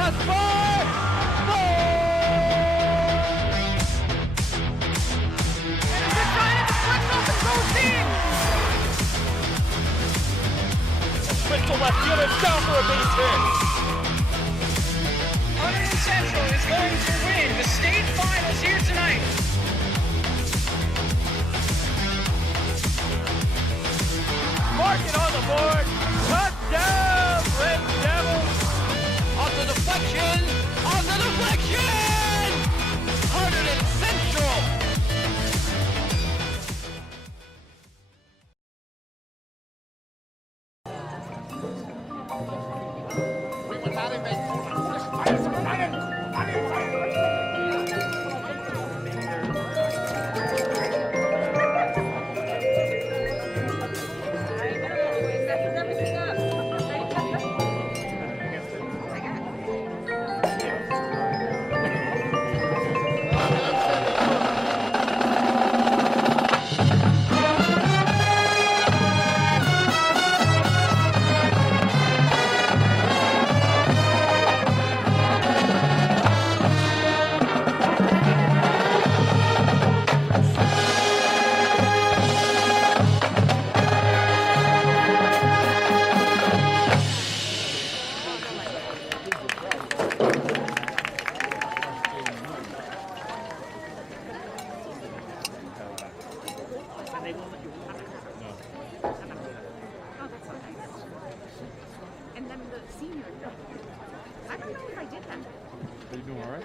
Shot fired! Quick to left field and down for a base hit. Hunterdon Central is going to win the state finals here tonight. Mark it on the board. Touchdown, Red Devils. Off the deflection. Off the deflection. Hunterdon Central. And then the senior, I don't know if I did that. Are you doing all right?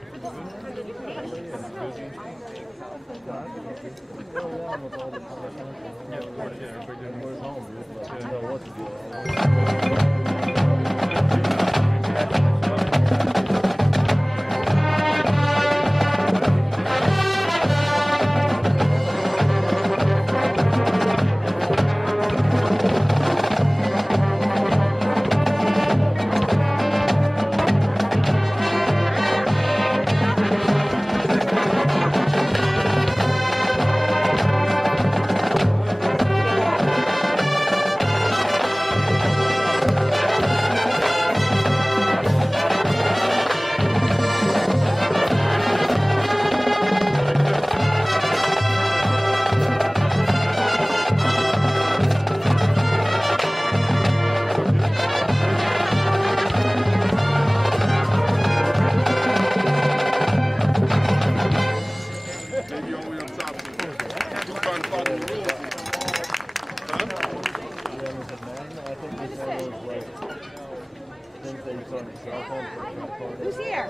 Who's here?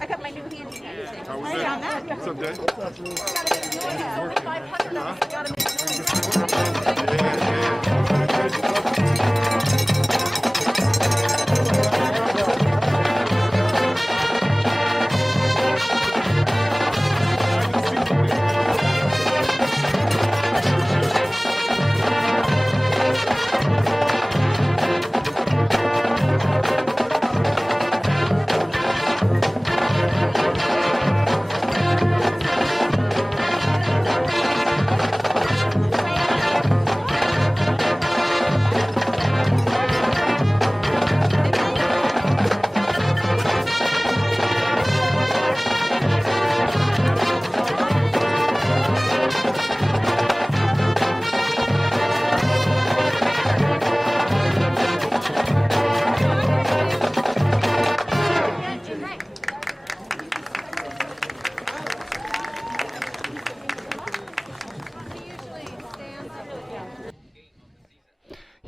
I got my new handy dandy. How was Right on that? that. What's up, Dave?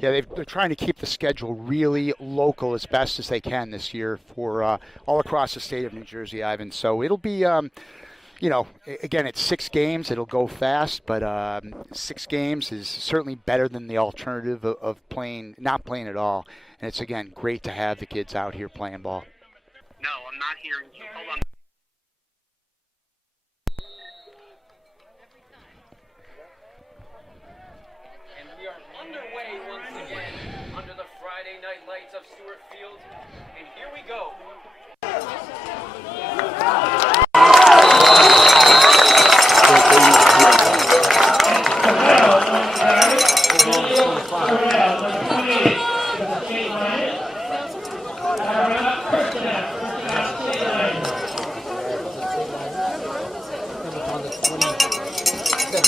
Yeah, they're trying to keep the schedule really local as best as they can this year for all across the state of New Jersey, Ivan. So it'll be, again, it's 6 games. It'll go fast, but 6 games is certainly better than the alternative of not playing at all. And it's, again, great to have the kids out here playing ball. No, I'm not hearing you. Hold on. And we are underway once again under the Friday night lights of Stewart Field. And here we go.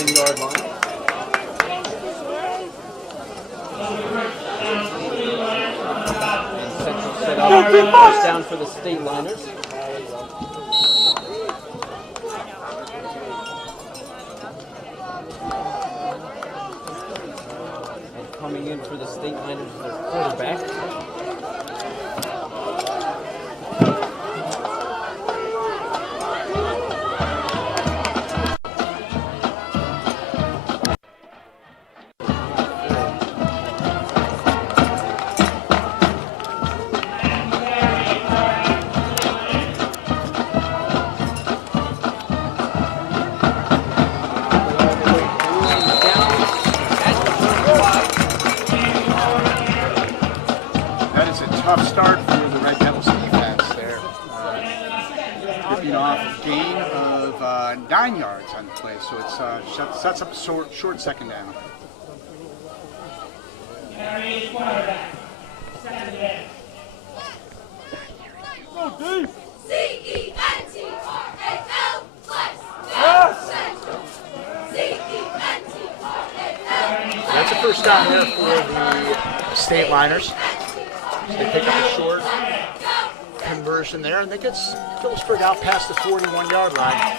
7-yard line. And Central set up first down for the State Liners. And coming in for the State Liners is their quarterback. Tough start for the Red Devils defense there. Ripping off a gain of 9 yards on the play, so it sets up a short second down. That's a first down there for the State Liners. They pick up a short conversion there, and that gets Phillipsburg out past the 41-yard line.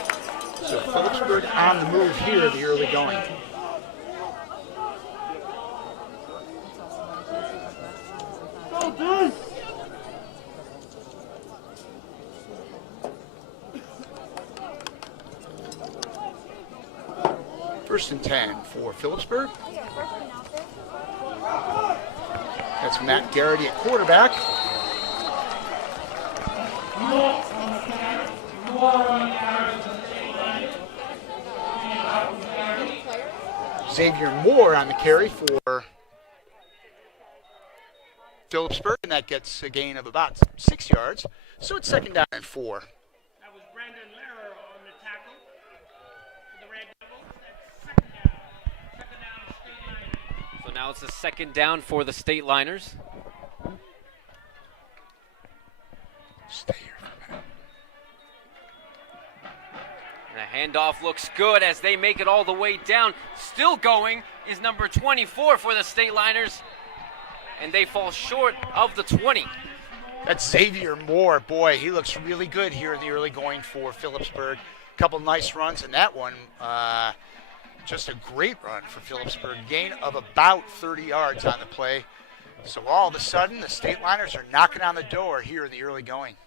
So Phillipsburg on the move here, the early going. First and 10 for Phillipsburg. That's Matt Garrity at quarterback. Xavier Moore on the carry for Phillipsburg, and that gets a gain of about 6 yards. So it's second down and 4. That was Brandon Lehrer on the tackle for the Red Devils. That's second down. Second down, State Liners. So now it's a second down for the State Liners. Stay here for a minute. And the handoff looks good as they make it all the way down. Still going is number 24 for the State Liners, and they fall short of the 20. That's Xavier Moore. Boy, he looks really good here in the early going for Phillipsburg. A couple nice runs, and that one, just a great run for Phillipsburg. Gain of about 30 yards on the play. So all of a sudden, the State Liners are knocking on the door here in the early going.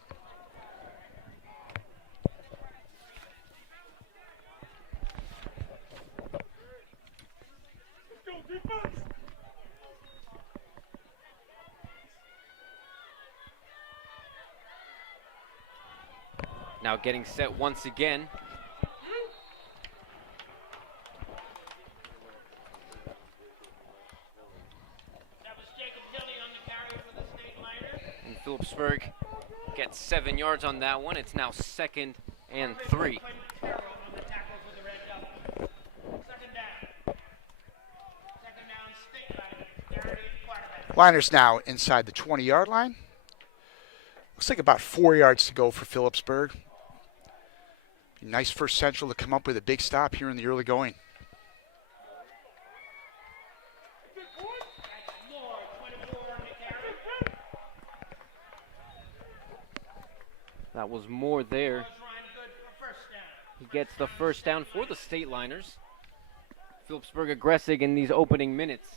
Now getting set once again. That was Jacob Tilley on the carry for the State Liners. And Phillipsburg gets 7 yards on that one. It's now second and 3. On the tackle for the Red Devils. Second down. Second down, State Liners. Garrity at quarterback. Liners now inside the 20-yard line. Looks like about 4 yards to go for Phillipsburg. Nice first Central to come up with a big stop here in the early going. That was Moore there. He gets the first down for the State Liners. Phillipsburg aggressive in these opening minutes.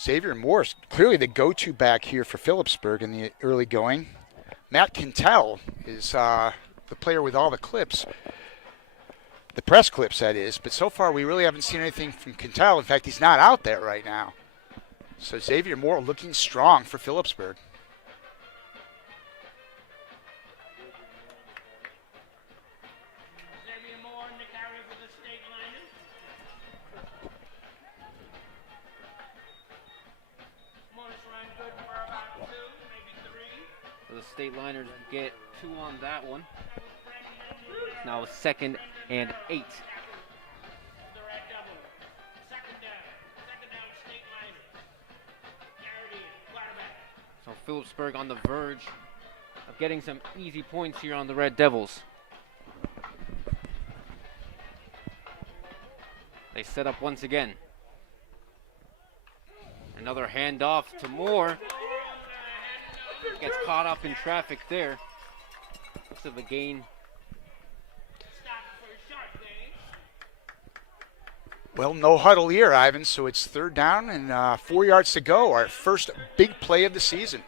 Xavier Moore is clearly the go-to back here for Phillipsburg in the early going. Matt Quintel is the player with all the clips, the press clips that is, but so far we really haven't seen anything from Quintel. In fact, he's not out there right now. So Xavier Moore looking strong for Phillipsburg. Xavier Moore on the carry for the State Liners. Morris run good for about 2, maybe 3. So the State Liners get 2 on that one. Now second and 8. The Red Devils. Second down, State Liners. Garrity, quarterback. So Phillipsburg on the verge of getting some easy points here on the Red Devils. They set up once again. Another handoff to Moore. Gets caught up in traffic there. Looks of a gain. Well, no huddle here, Ivan, so it's third down and 4 yards to go. Our first big play of the season.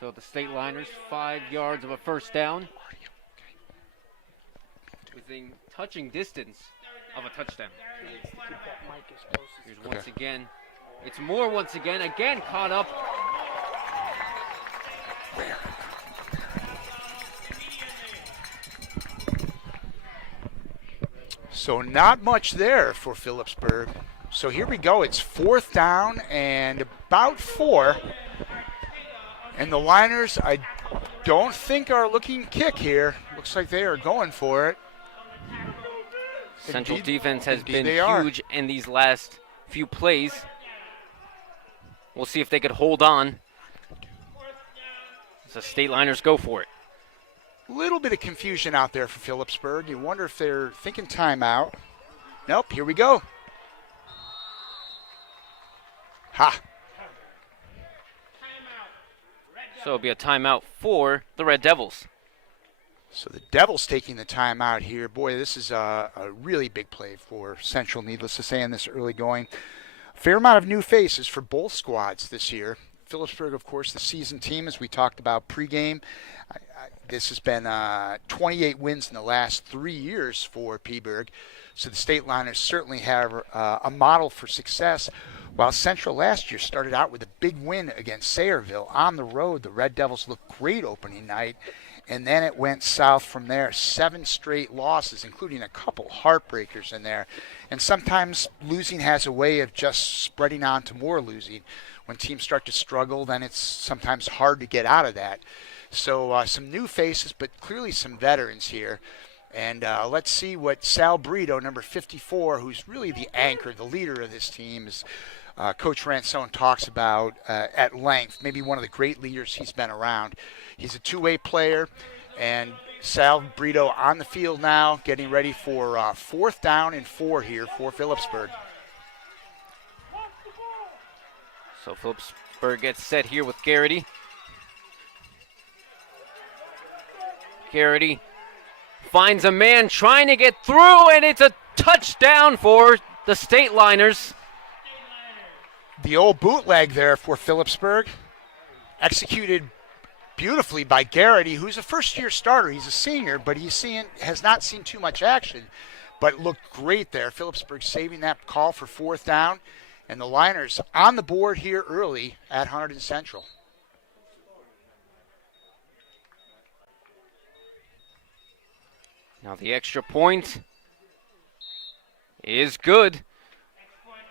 So the State Liners, 5 yards of a first down. Within touching distance of a touchdown. Here's once again. It's Moore once again. Again caught up. So not much there for Phillipsburg. So here we go. It's fourth down and about 4. And the Liners, I don't think are looking to kick here. Looks like they are going for it. Central defense has been they are. huge in these last few plays. We'll see if they could hold on. So State Liners go for it. A little bit of confusion out there for Phillipsburg. You wonder if they're thinking timeout. Nope, here we go. Ha. So it'll be a timeout for the Red Devils. So the Devils taking the timeout here. Boy, this is a really big play for Central, needless to say, in this early going. Fair amount of new faces for both squads this year. Phillipsburg, of course, the season team, as we talked about pregame. This has been 28 wins in the last 3 years for Peaburg. So the State Liners certainly have a model for success. While Central last year started out with a big win against Sayreville on the road, the Red Devils looked great opening night. And then it went south from there. 7 straight losses, including a couple heartbreakers in there. And sometimes losing has a way of just spreading on to more losing. When teams start to struggle, then it's sometimes hard to get out of that. So some new faces, but clearly some veterans here. And let's see what Sal Brito, number 54, who's really the anchor, the leader of this team, is Coach Ransone talks about at length, maybe one of the great leaders he's been around. He's a two-way player, and Sal Brito on the field now, getting ready for fourth down and 4 here for Phillipsburg. So Phillipsburg gets set here with Garrity. Garrity finds a man trying to get through, and it's a touchdown for the State Liners. The old bootleg there for Phillipsburg, executed beautifully by Garrity, who's a first-year starter. He's a senior, but has not seen too much action, but looked great there. Phillipsburg saving that call for fourth down, and the Liners on the board here early at Hunterdon Central. Now the extra point is good.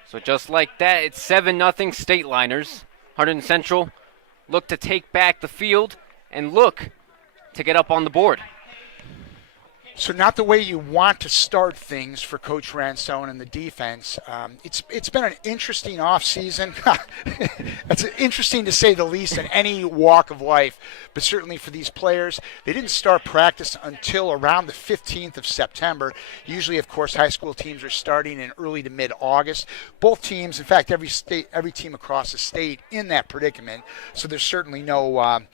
So just like that, it's 7-0 State Liners. Hunterdon Central look to take back the field and look to get up on the board. So not the way you want to start things for Coach Ransone and the defense. It's been an interesting offseason. That's interesting to say the least in any walk of life, but certainly for these players. They didn't start practice until around the 15th of September. Usually, of course, high school teams are starting in early to mid-August. Both teams, in fact, every team across the state in that predicament. So there's certainly no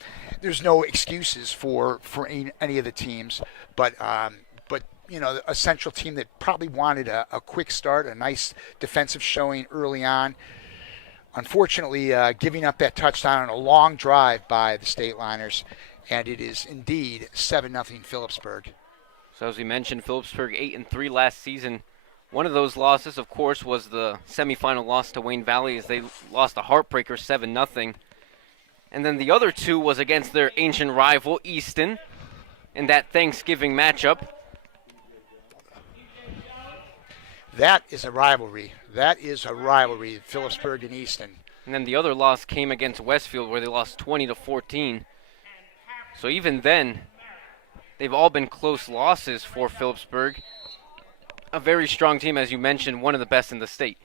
excuses for any of the teams. But you know, a Central team that probably wanted a quick start, a nice defensive showing early on. Unfortunately, giving up that touchdown on a long drive by the State Liners, and it is indeed 7-0 Phillipsburg. So as we mentioned, Phillipsburg 8-3 last season. One of those losses, of course, was the semifinal loss to Wayne Valley as they lost a heartbreaker 7-0. And then the other two was against their ancient rival, Easton, in that Thanksgiving matchup. That is a rivalry. Phillipsburg and Easton. And then the other loss came against Westfield, where they lost 20-14. So even then, they've all been close losses for Phillipsburg. A very strong team, as you mentioned, one of the best in the state.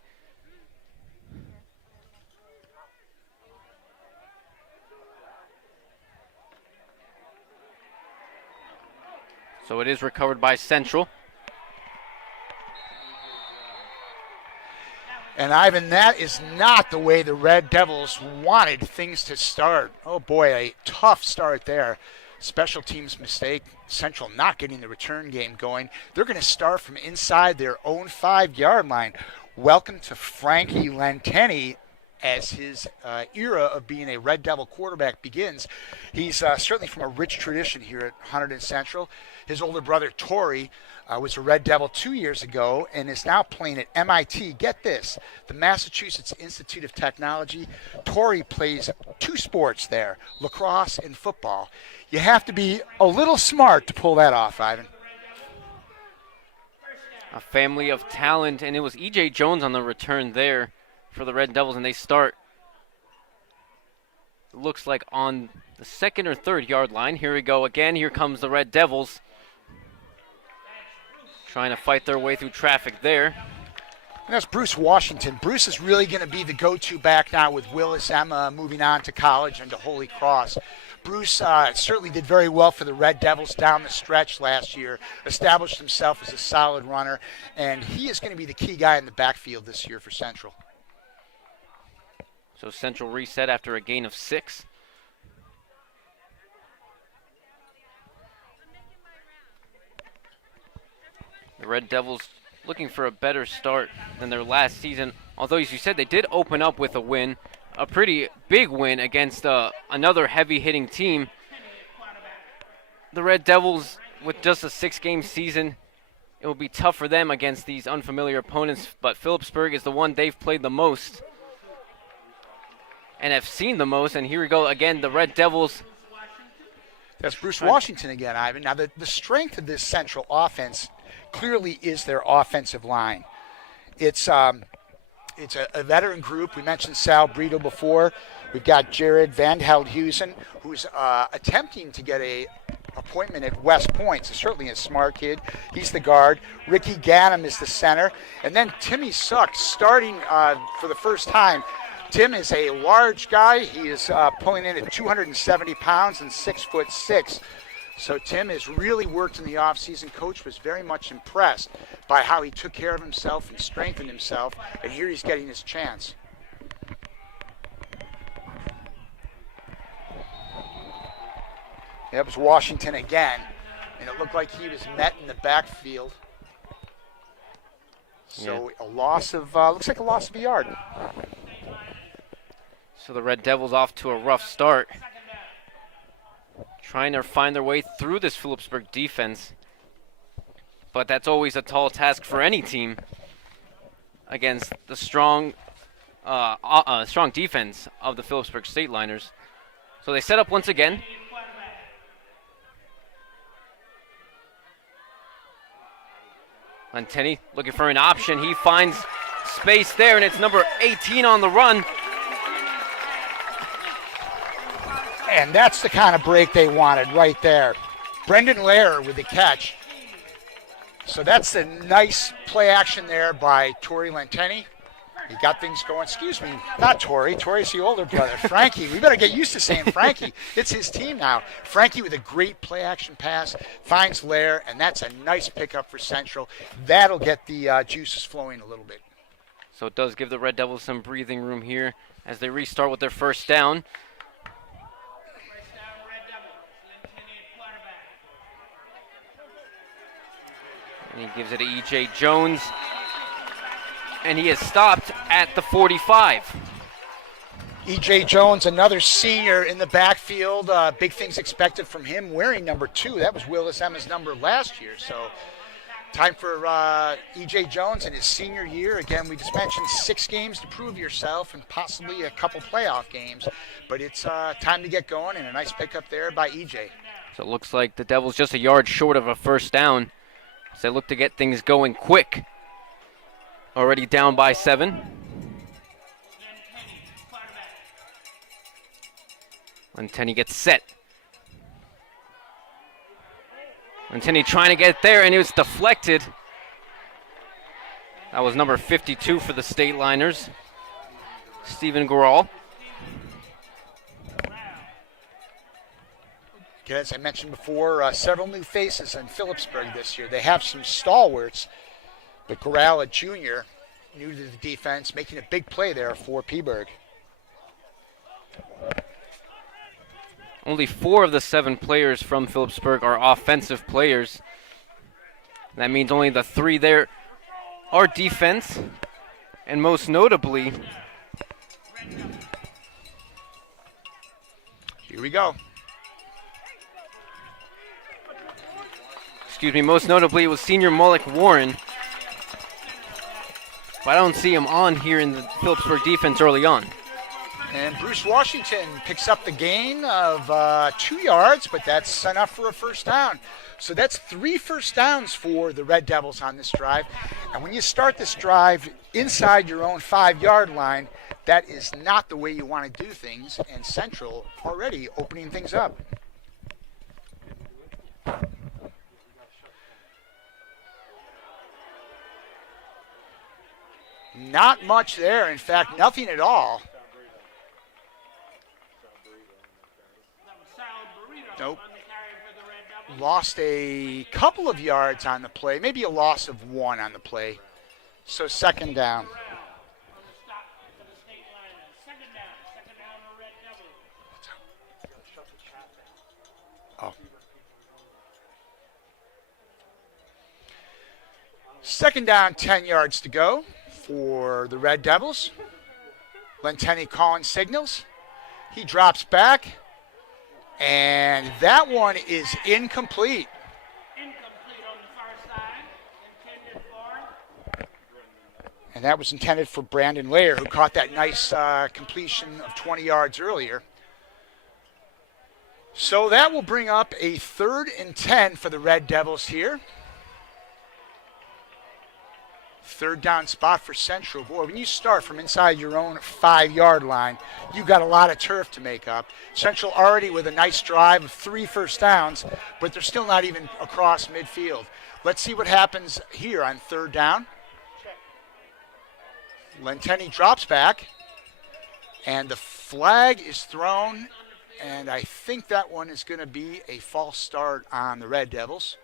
So it is recovered by Central. And Ivan, that is not the way the Red Devils wanted things to start. Oh boy, a tough start there. Special teams mistake. Central not getting the return game going. They're going to start from inside their own 5-yard line. Welcome to Frankie Lenteni as his era of being a Red Devil quarterback begins. He's certainly from a rich tradition here at Hunterdon Central. His older brother, Tori, was a Red Devil 2 years ago and is now playing at MIT. Get this, the Massachusetts Institute of Technology. Tori plays 2 sports there, lacrosse and football. You have to be a little smart to pull that off, Ivan. A family of talent, and it was E.J. Jones on the return there for the Red Devils, and they start, it looks like on the 2nd or 3rd yard line. Here we go again. Here comes the Red Devils, trying to fight their way through traffic there. And that's Bruce Washington. Bruce is really going to be the go-to back now with Willis Emma moving on to college and to Holy Cross. Bruce certainly did very well for the Red Devils down the stretch last year, established himself as a solid runner, and he is going to be the key guy in the backfield this year for Central. So Central reset after a gain of 6. The Red Devils looking for a better start than their last season. Although, as you said, they did open up with a win, a pretty big win against another heavy-hitting team. The Red Devils, with just a 6-game season, it will be tough for them against these unfamiliar opponents, but Phillipsburg is the one they've played the most and have seen the most. And here we go again, the Red Devils. That's Bruce Washington again, Ivan. Now, the strength of this Central offense clearly is their offensive line. It's a veteran group. We mentioned Sal Brito before. We've got Jared Van Heldhusen, who's attempting to get a appointment at West Point. So certainly a smart kid. He's the guard. Ricky Ganem is the center. And then Timmy Suck starting for the first time. Tim is a large guy. He is pulling in at 270 pounds and 6'6". So Tim has really worked in the offseason. Coach was very much impressed by how he took care of himself and strengthened himself, and here he's getting his chance. That was Washington again, and it looked like he was met in the backfield. So a loss of, looks like a loss of a yard. So the Red Devils off to a rough start, trying to find their way through this Phillipsburg defense. But that's always a tall task for any team against the strong defense of the Phillipsburg State Liners. So they set up once again. Lenteni looking for an option. He finds space there, and it's number 18 on the run. And that's the kind of break they wanted right there. Brendan Lair with the catch. So that's a nice play action there by Tori Lenteni. He got things going. Excuse me, not Tori. Tori's the older brother. Frankie. We better get used to saying Frankie. It's his team now. Frankie with a great play action pass. Finds Lair, and that's a nice pickup for Central. That'll get the juices flowing a little bit. So it does give the Red Devils some breathing room here as they restart with their first down. And he gives it to E.J. Jones. And he is stopped at the 45. E.J. Jones, another senior in the backfield. Big things expected from him, wearing number 2. That was Willis Emma's number last year. So time for E.J. Jones in his senior year. Again, we just mentioned 6 games to prove yourself and possibly a couple playoff games. But it's time to get going, and a nice pickup there by E.J. So it looks like the Devils just a yard short of a first down. So they look to get things going quick. Already down by 7. Lenteni gets set. Lenteni trying to get there, and it was deflected. That was number 52 for the State Liners, Stephen Goral. As I mentioned before, several new faces in Phillipsburg this year. They have some stalwarts, but Goral, a junior, new to the defense, making a big play there for Phillipsburg. Only 4 of the 7 players from Phillipsburg are offensive players. That means only the 3 there are defense. And most notably, here we go. Most notably it was senior Mullick Warren. But I don't see him on here in the Phillipsburg defense early on. And Bruce Washington picks up the gain of 2 yards, but that's enough for a first down. So that's 3 first downs for the Red Devils on this drive. And when you start this drive inside your own 5-yard line, that is not the way you want to do things. And Central already opening things up. Not much there. In fact, nothing at all. Nope. Lost a couple of yards on the play, maybe a loss of 1 on the play. So second down. Oh. Second down, 10 yards to go for the Red Devils. Lenteni calling signals. He drops back. And that one is incomplete. Incomplete on the far side. Intended for. And that was intended for Brandon Lair, who caught that nice completion of 20 yards earlier. So that will bring up a 3rd and 10 for the Red Devils here. 3rd down spot for Central. Boy, when you start from inside your own 5-yard line, you've got a lot of turf to make up. Central already with a nice drive of 3 first downs, but they're still not even across midfield. Let's see what happens here on 3rd down. Lenteni drops back, and the flag is thrown, and I think that one is going to be a false start on the Red Devils.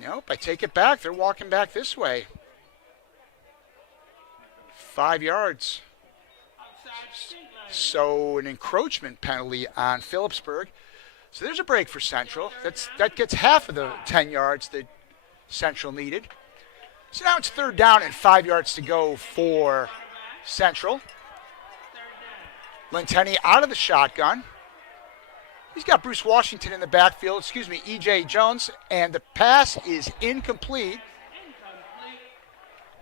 Nope, I take it back. They're walking back this way. 5 yards. So an encroachment penalty on Phillipsburg. So there's a break for Central. That gets half of the 10 yards that Central needed. So now it's 3rd down and 5 yards to go for Central. Lenteni out of the shotgun. He's got Bruce Washington in the backfield, E.J. Jones, and the pass is incomplete.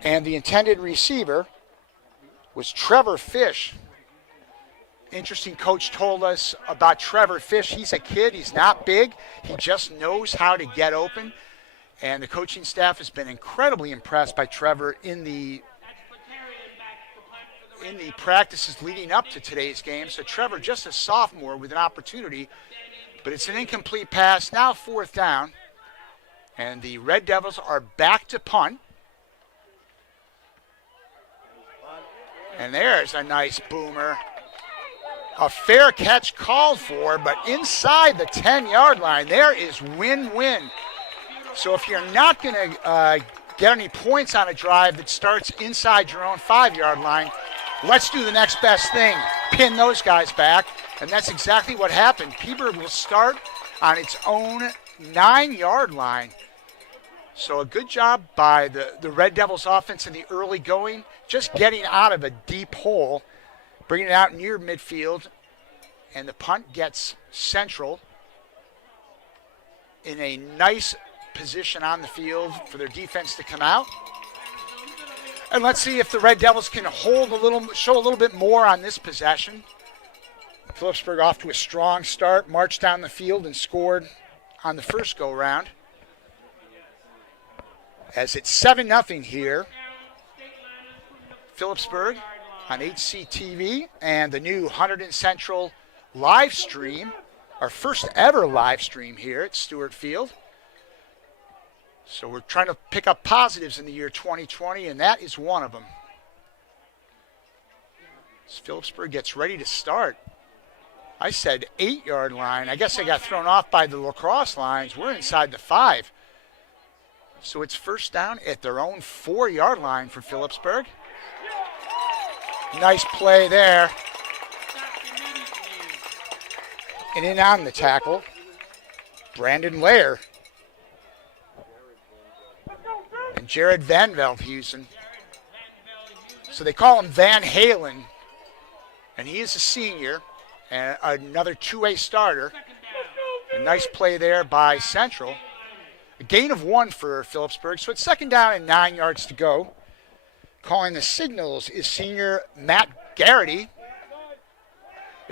And the intended receiver was Trevor Fish. Interesting coach told us about Trevor Fish. He's a kid, he's not big, he just knows how to get open. And the coaching staff has been incredibly impressed by Trevor in the practices leading up to today's game. So Trevor, just a sophomore with an opportunity, but it's an incomplete pass. Now 4th down, and the Red Devils are back to punt. And there's a nice boomer. A fair catch called for, but inside the 10-yard line, there is win-win. So if you're not going to get any points on a drive that starts inside your own 5-yard line, let's do the next best thing, pin those guys back, and that's exactly what happened. Phillipsburg will start on its own 9-yard line. So a good job by the Red Devils offense in the early going, just getting out of a deep hole, bringing it out near midfield, and the punt gets Central in a nice position on the field for their defense to come out. And let's see if the Red Devils can show a little bit more on this possession. Phillipsburg off to a strong start, marched down the field and scored on the first go-round. As it's 7-0 here. Phillipsburg on HCTV and the new Hunterdon Central live stream, our first ever live stream here at Stewart Field. So we're trying to pick up positives in the year 2020, and that is one of them. As Phillipsburg gets ready to start. I said 8-yard line. I guess I got thrown off by the lacrosse lines. We're inside the 5. So it's first down at their own 4-yard line for Phillipsburg. Nice play there. And in on the tackle, Brandon Lair. And Jared Van Veldhuizen. So they call him Van Halen. And he is a senior and another two-way starter. A nice play there by Central. A gain of 1 for Phillipsburg. So it's second down and 9 yards to go. Calling the signals is senior Matt Garrity.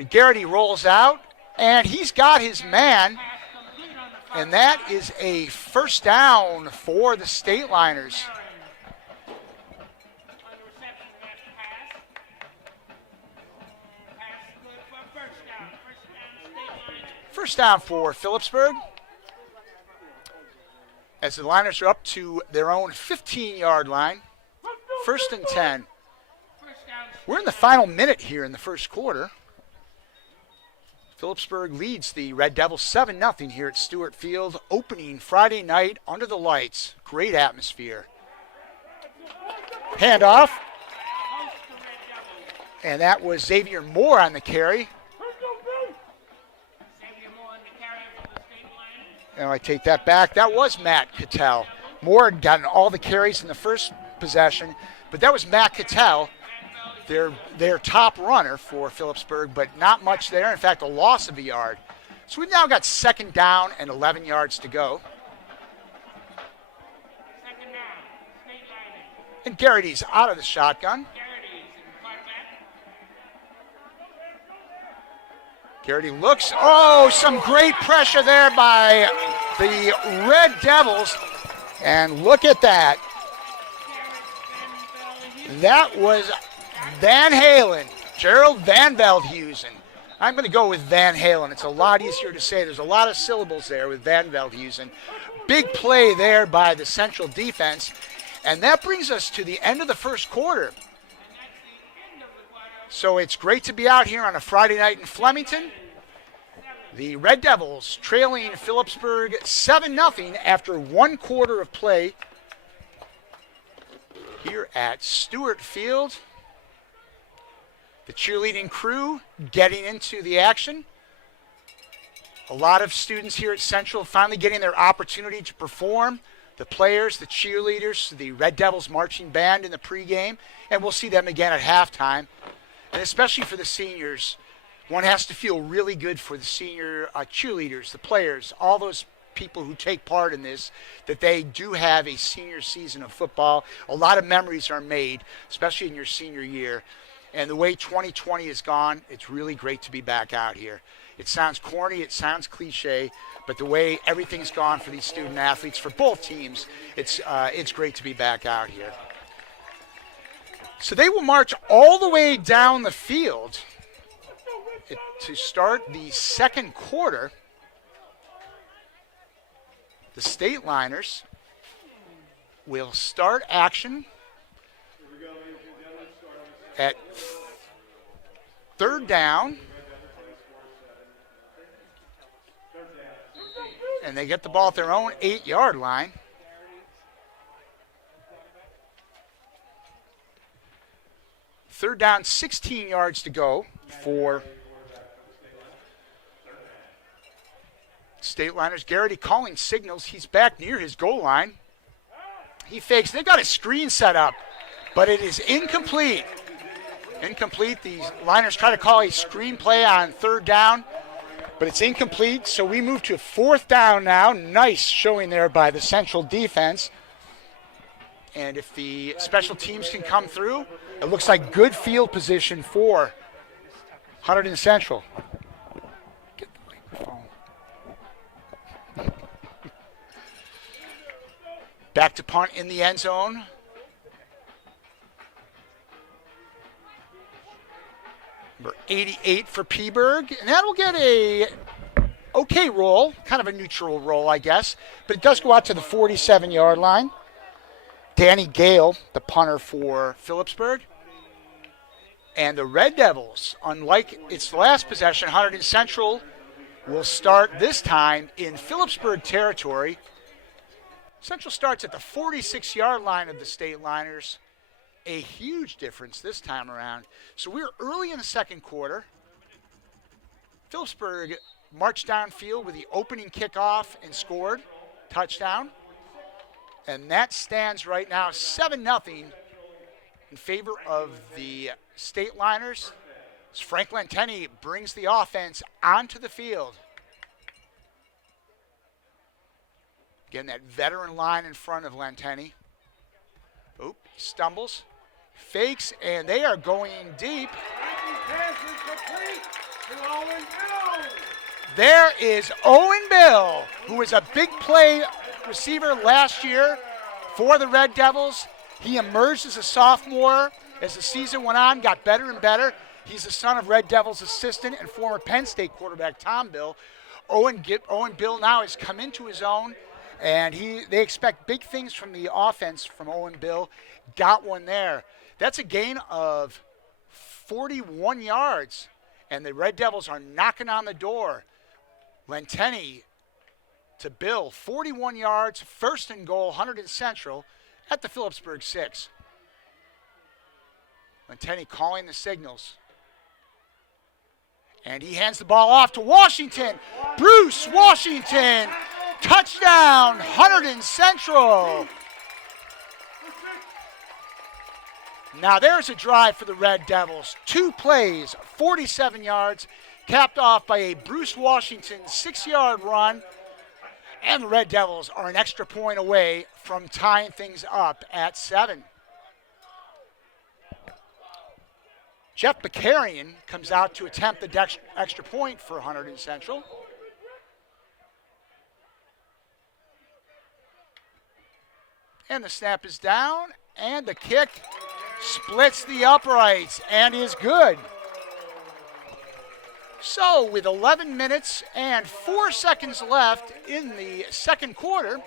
Garrity rolls out, and he's got his man. And that is a first down for the State Liners. First down for Phillipsburg. As the Liners are up to their own 15-yard line. First and 10. We're in the final minute here in the first quarter. Phillipsburg leads the Red Devils 7-0 here at Stewart Field, opening Friday night under the lights. Great atmosphere. Handoff. And that was Xavier Moore on the carry. And I take that back. That was Matt Cattell. Moore had gotten all the carries in the first possession, but that was Matt Cattell, their top runner for Phillipsburg, but not much there. In fact, a loss of a yard. So we've now got second down and 11 yards to go. And Garrity's out of the shotgun. Garrity looks. Oh, some great pressure there by the Red Devils. And look at that. That was Van Halen, Gerald Van Veldhuizen. I'm going to go with Van Halen. It's a lot easier to say. There's a lot of syllables there with Van Veldhuizen. Big play there by the Central defense. And that brings us to the end of the first quarter. So it's great to be out here on a Friday night in Flemington. The Red Devils trailing Phillipsburg 7-0 after 1 quarter of play here at Stewart Field. The cheerleading crew getting into the action. A lot of students here at Central finally getting their opportunity to perform. The players, the cheerleaders, the Red Devils marching band in the pregame, and we'll see them again at halftime. And especially for the seniors, one has to feel really good for the senior cheerleaders, the players, all those people who take part in this, that they do have a senior season of football. A lot of memories are made, especially in your senior year. And the way 2020 has gone, it's really great to be back out here. It sounds corny, it sounds cliche, but the way everything's gone for these student athletes, for both teams, it's great to be back out here. So they will march all the way down the field to start the second quarter. The State Liners will start action at third down. And they get the ball at their own 8-yard line. Third down, 16 yards to go for State Liners. Garrity calling signals. He's back near his goal line. He fakes. They've got a screen set up, but it is incomplete. Incomplete. The Liners try to call a screen play on third down, but it's incomplete. So we move to fourth down now. Nice showing there by the Central defense. And if the special teams can come through, it looks like good field position for Hunterdon Central. Get the microphone. Back to punt in the end zone. Number 88 for Peaburg. And that'll get a okay roll, kind of a neutral roll, I guess. But it does go out to the 47-yard line. Danny Gale, the punter for Phillipsburg. And the Red Devils, unlike its last possession, Hunterdon Central will start this time in Phillipsburg territory. Central starts at the 46-yard line of the State Liners. A huge difference this time around. So we're early in the second quarter. Phillipsburg marched downfield with the opening kickoff and scored. Touchdown. And that stands right now 7-0 in favor of the State Liners. As Frank Lenteni brings the offense onto the field. Again, that veteran line in front of Lenteni. Oop, stumbles, fakes, and they are going deep. There is Owen Bill, who was a big play receiver last year for the Red Devils. He emerged as a sophomore. As the season went on, got better and better. He's the son of Red Devils assistant and former Penn State quarterback Tom Bill. Owen Bill now has come into his own, and they expect big things from the offense from Owen Bill. Got one there. That's a gain of 41 yards, and the Red Devils are knocking on the door. Lenteni to Bill, 41 yards, first and goal, Hunterdon Central at the Phillipsburg 6. Lenteni calling the signals. And he hands the ball off to Washington. Bruce Washington, touchdown, Hunterdon Central. Now there's a drive for the Red Devils. 2 plays, 47 yards, capped off by a Bruce Washington 6-yard run. And the Red Devils are an extra point away from tying things up at 7. Jeff Bakarian comes out to attempt the extra point for Hunterdon Central. And the snap is down, and the kick splits the uprights and is good. So with 11 minutes and 4 seconds left in the second quarter,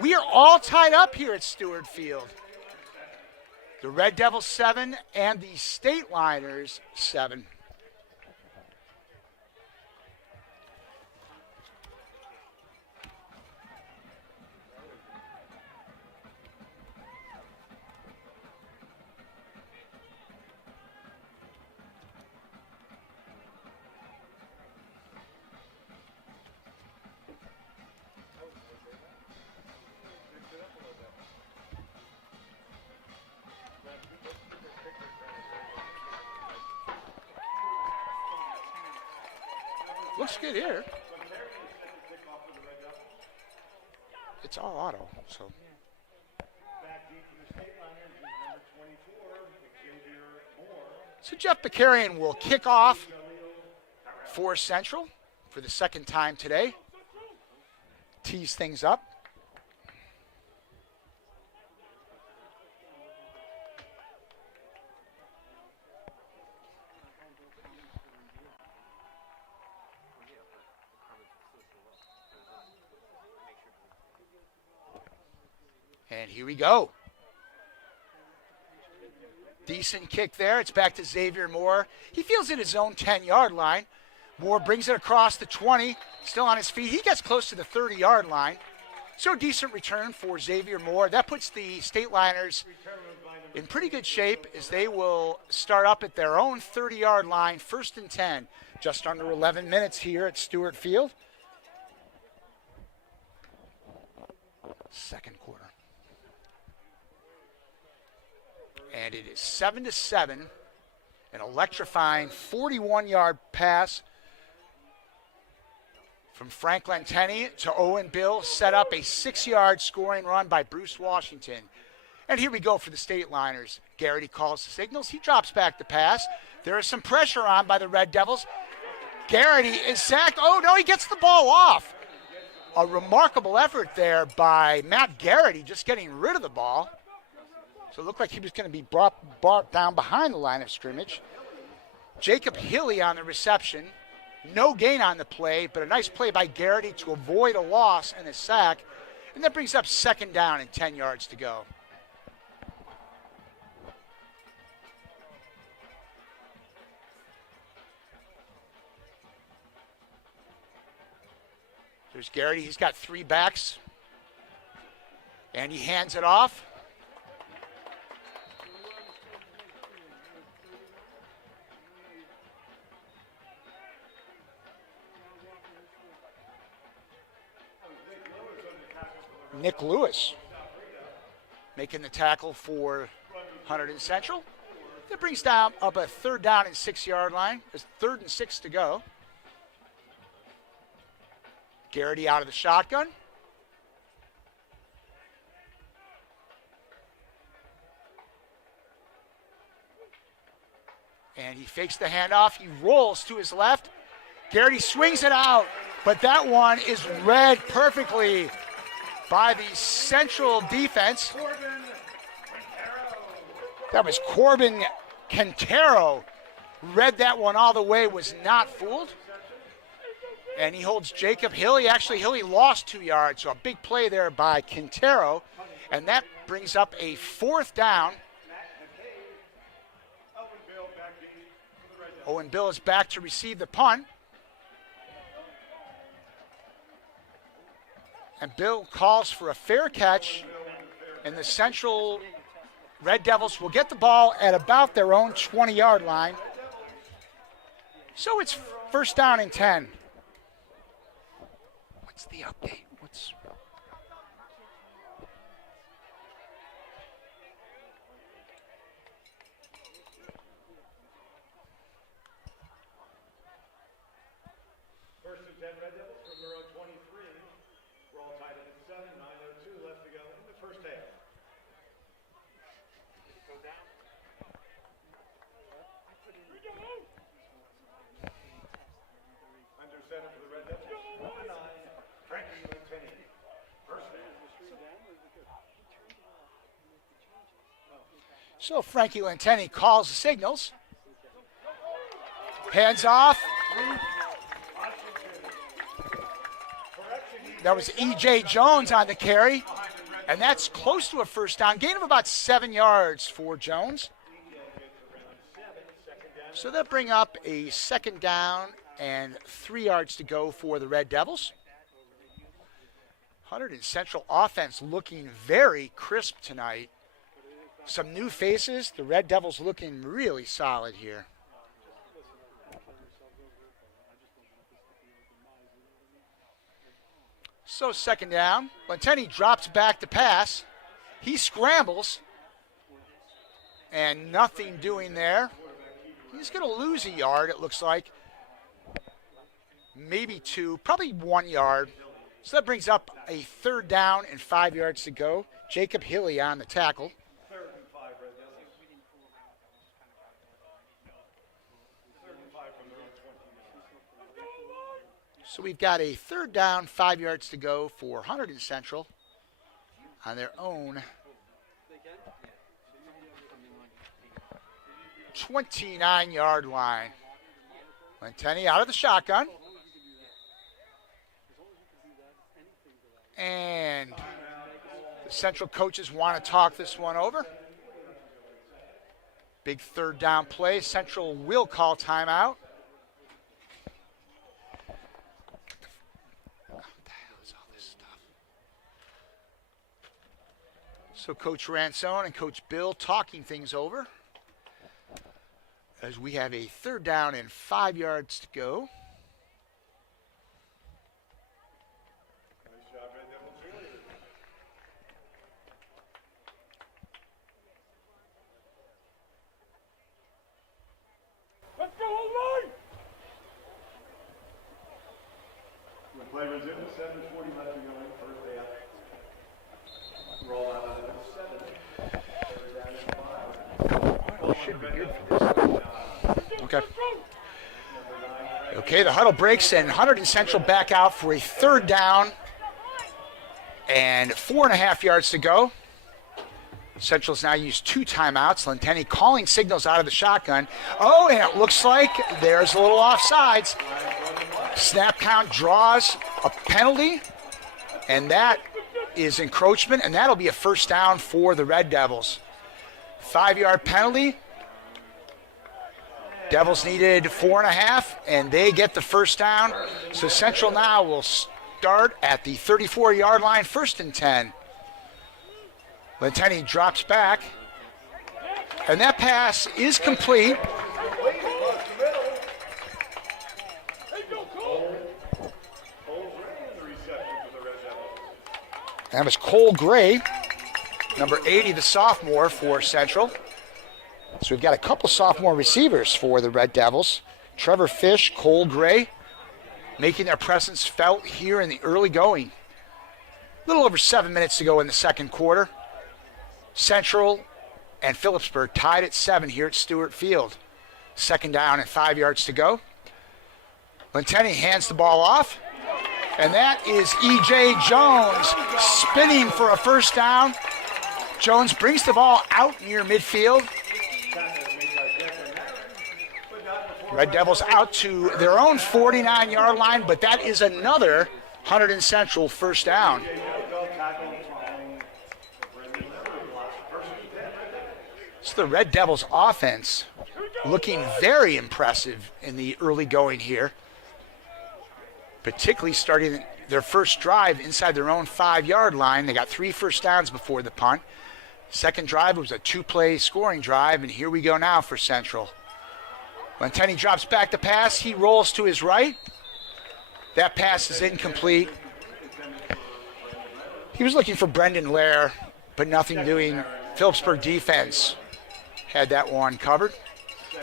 we are all tied up here at Stewart Field. The Red Devils 7 and the State Liners 7. Looks good here. It's all auto, so. So Jeff Bakarian will kick off for Central for the second time today. Tease things up. And here we go. Decent kick there. It's back to Xavier Moore. He feels at his own 10-yard line. Moore brings it across the 20, still on his feet. He gets close to the 30-yard line. So decent return for Xavier Moore. That puts the State Liners in pretty good shape as they will start up at their own 30-yard line, 1st and 10. Just under 11 minutes here at Stewart Field. Second quarter. And it is 7-7, an electrifying 41-yard pass from Frank Lenteni to Owen Bill, set up a 6-yard scoring run by Bruce Washington. And here we go for the State Liners. Garrity calls the signals. He drops back the pass. There is some pressure on by the Red Devils. Garrity is sacked. Oh, no, he gets the ball off. A remarkable effort there by Matt Garrity, just getting rid of the ball. So it looked like he was going to be brought down behind the line of scrimmage. Jacob Hilly on the reception. No gain on the play, but a nice play by Garrity to avoid a loss and a sack. And that brings up 2nd down and 10 yards to go. There's Garrity. He's got 3 backs. And he hands it off. Nick Lewis making the tackle for Hunterdon Central. That brings down up a 3rd down and 6-yard line. There's 3rd and 6 to go. Garrity out of the shotgun. And he fakes the handoff. He rolls to his left. Garrity swings it out, but that one is read perfectly by the Central defense. That was Corbin Quintero. Read that one all the way, was not fooled. And he holds Jacob Hilly. Actually, Hilly lost 2 yards, so a big play there by Quintero. And that brings up a 4th down. Owen Bill is back to receive the punt. And Bill calls for a fair catch, and the Central Red Devils will get the ball at about their own 20-yard line. So it's 1st down and 10. What's the update? First and 10 Red Devils from their own 23. We're all tied up at 7, 9:02 left to go in the first half. Under center for the Red Devils, number 9, Frankie Lentini. First down. So Frankie Lentini calls the signals. Hands off. That was E.J. Jones on the carry, and that's close to a 1st down. Gain of about 7 yards for Jones. So they'll bring up a 2nd down and 3 yards to go for the Red Devils. Hunterdon Central offense looking very crisp tonight. Some new faces. The Red Devils looking really solid here. So 2nd down. Lentini drops back to pass. He scrambles. And nothing doing there. He's going to lose a yard, it looks like. Maybe 2, probably 1 yard. So that brings up a 3rd down and 5 yards to go. Jacob Hilly on the tackle. 3rd and 5 Red Devils. 3rd and 5 from their own 20. So we've got a 3rd down, 5 yards to go for Hunterdon Central on their own 29-yard line. Lentini out of the shotgun. And the Central coaches want to talk this one over. Big 3rd down play. Central will call timeout. So Coach Ransone and Coach Bill talking things over as we have a 3rd down and 5 yards to go. Nice job, Red Devil cheerleaders. Let's go, line! When play resumes, 7:40 left to go in, first half. Roll out of 7. 3rd down and 5. Should be good for this. Okay. Okay, the huddle breaks and Hunterdon Central back out for a 3rd down and 4.5 yards to go. Central's now used 2 timeouts. Lentini calling signals out of the shotgun. Oh, and it looks like there's a little offsides. Snap count draws a penalty, and that is encroachment, and that'll be a 1st down for the Red Devils. 5-yard penalty. Devils needed 4.5, and they get the 1st down. So Central now will start at the 34-yard line, 1st and 10. Lentenny drops back, and that pass is complete. That was Cole Gray, number 80, the sophomore for Central. So we've got a couple sophomore receivers for the Red Devils. Trevor Fish, Cole Gray, making their presence felt here in the early going. A little over 7 minutes to go in the second quarter. Central and Phillipsburg tied at 7 here at Stewart Field. Second down and 5 yards to go. Lentenny hands the ball off. And that is E.J. Jones spinning for a first down. Jones brings the ball out near midfield. Red Devils out to their own 49-yard line, but that is another Hunterdon Central first down. So the Red Devils offense looking very impressive in the early going here, particularly starting their first drive inside their own 5-yard line. They got 3 first downs before the punt. Second drive was a 2-play scoring drive, and here we go now for Central. Lentenny drops back to pass. He rolls to his right. That pass is incomplete. He was looking for Brendan Lair, but nothing doing. Phillipsburg defense had that one covered.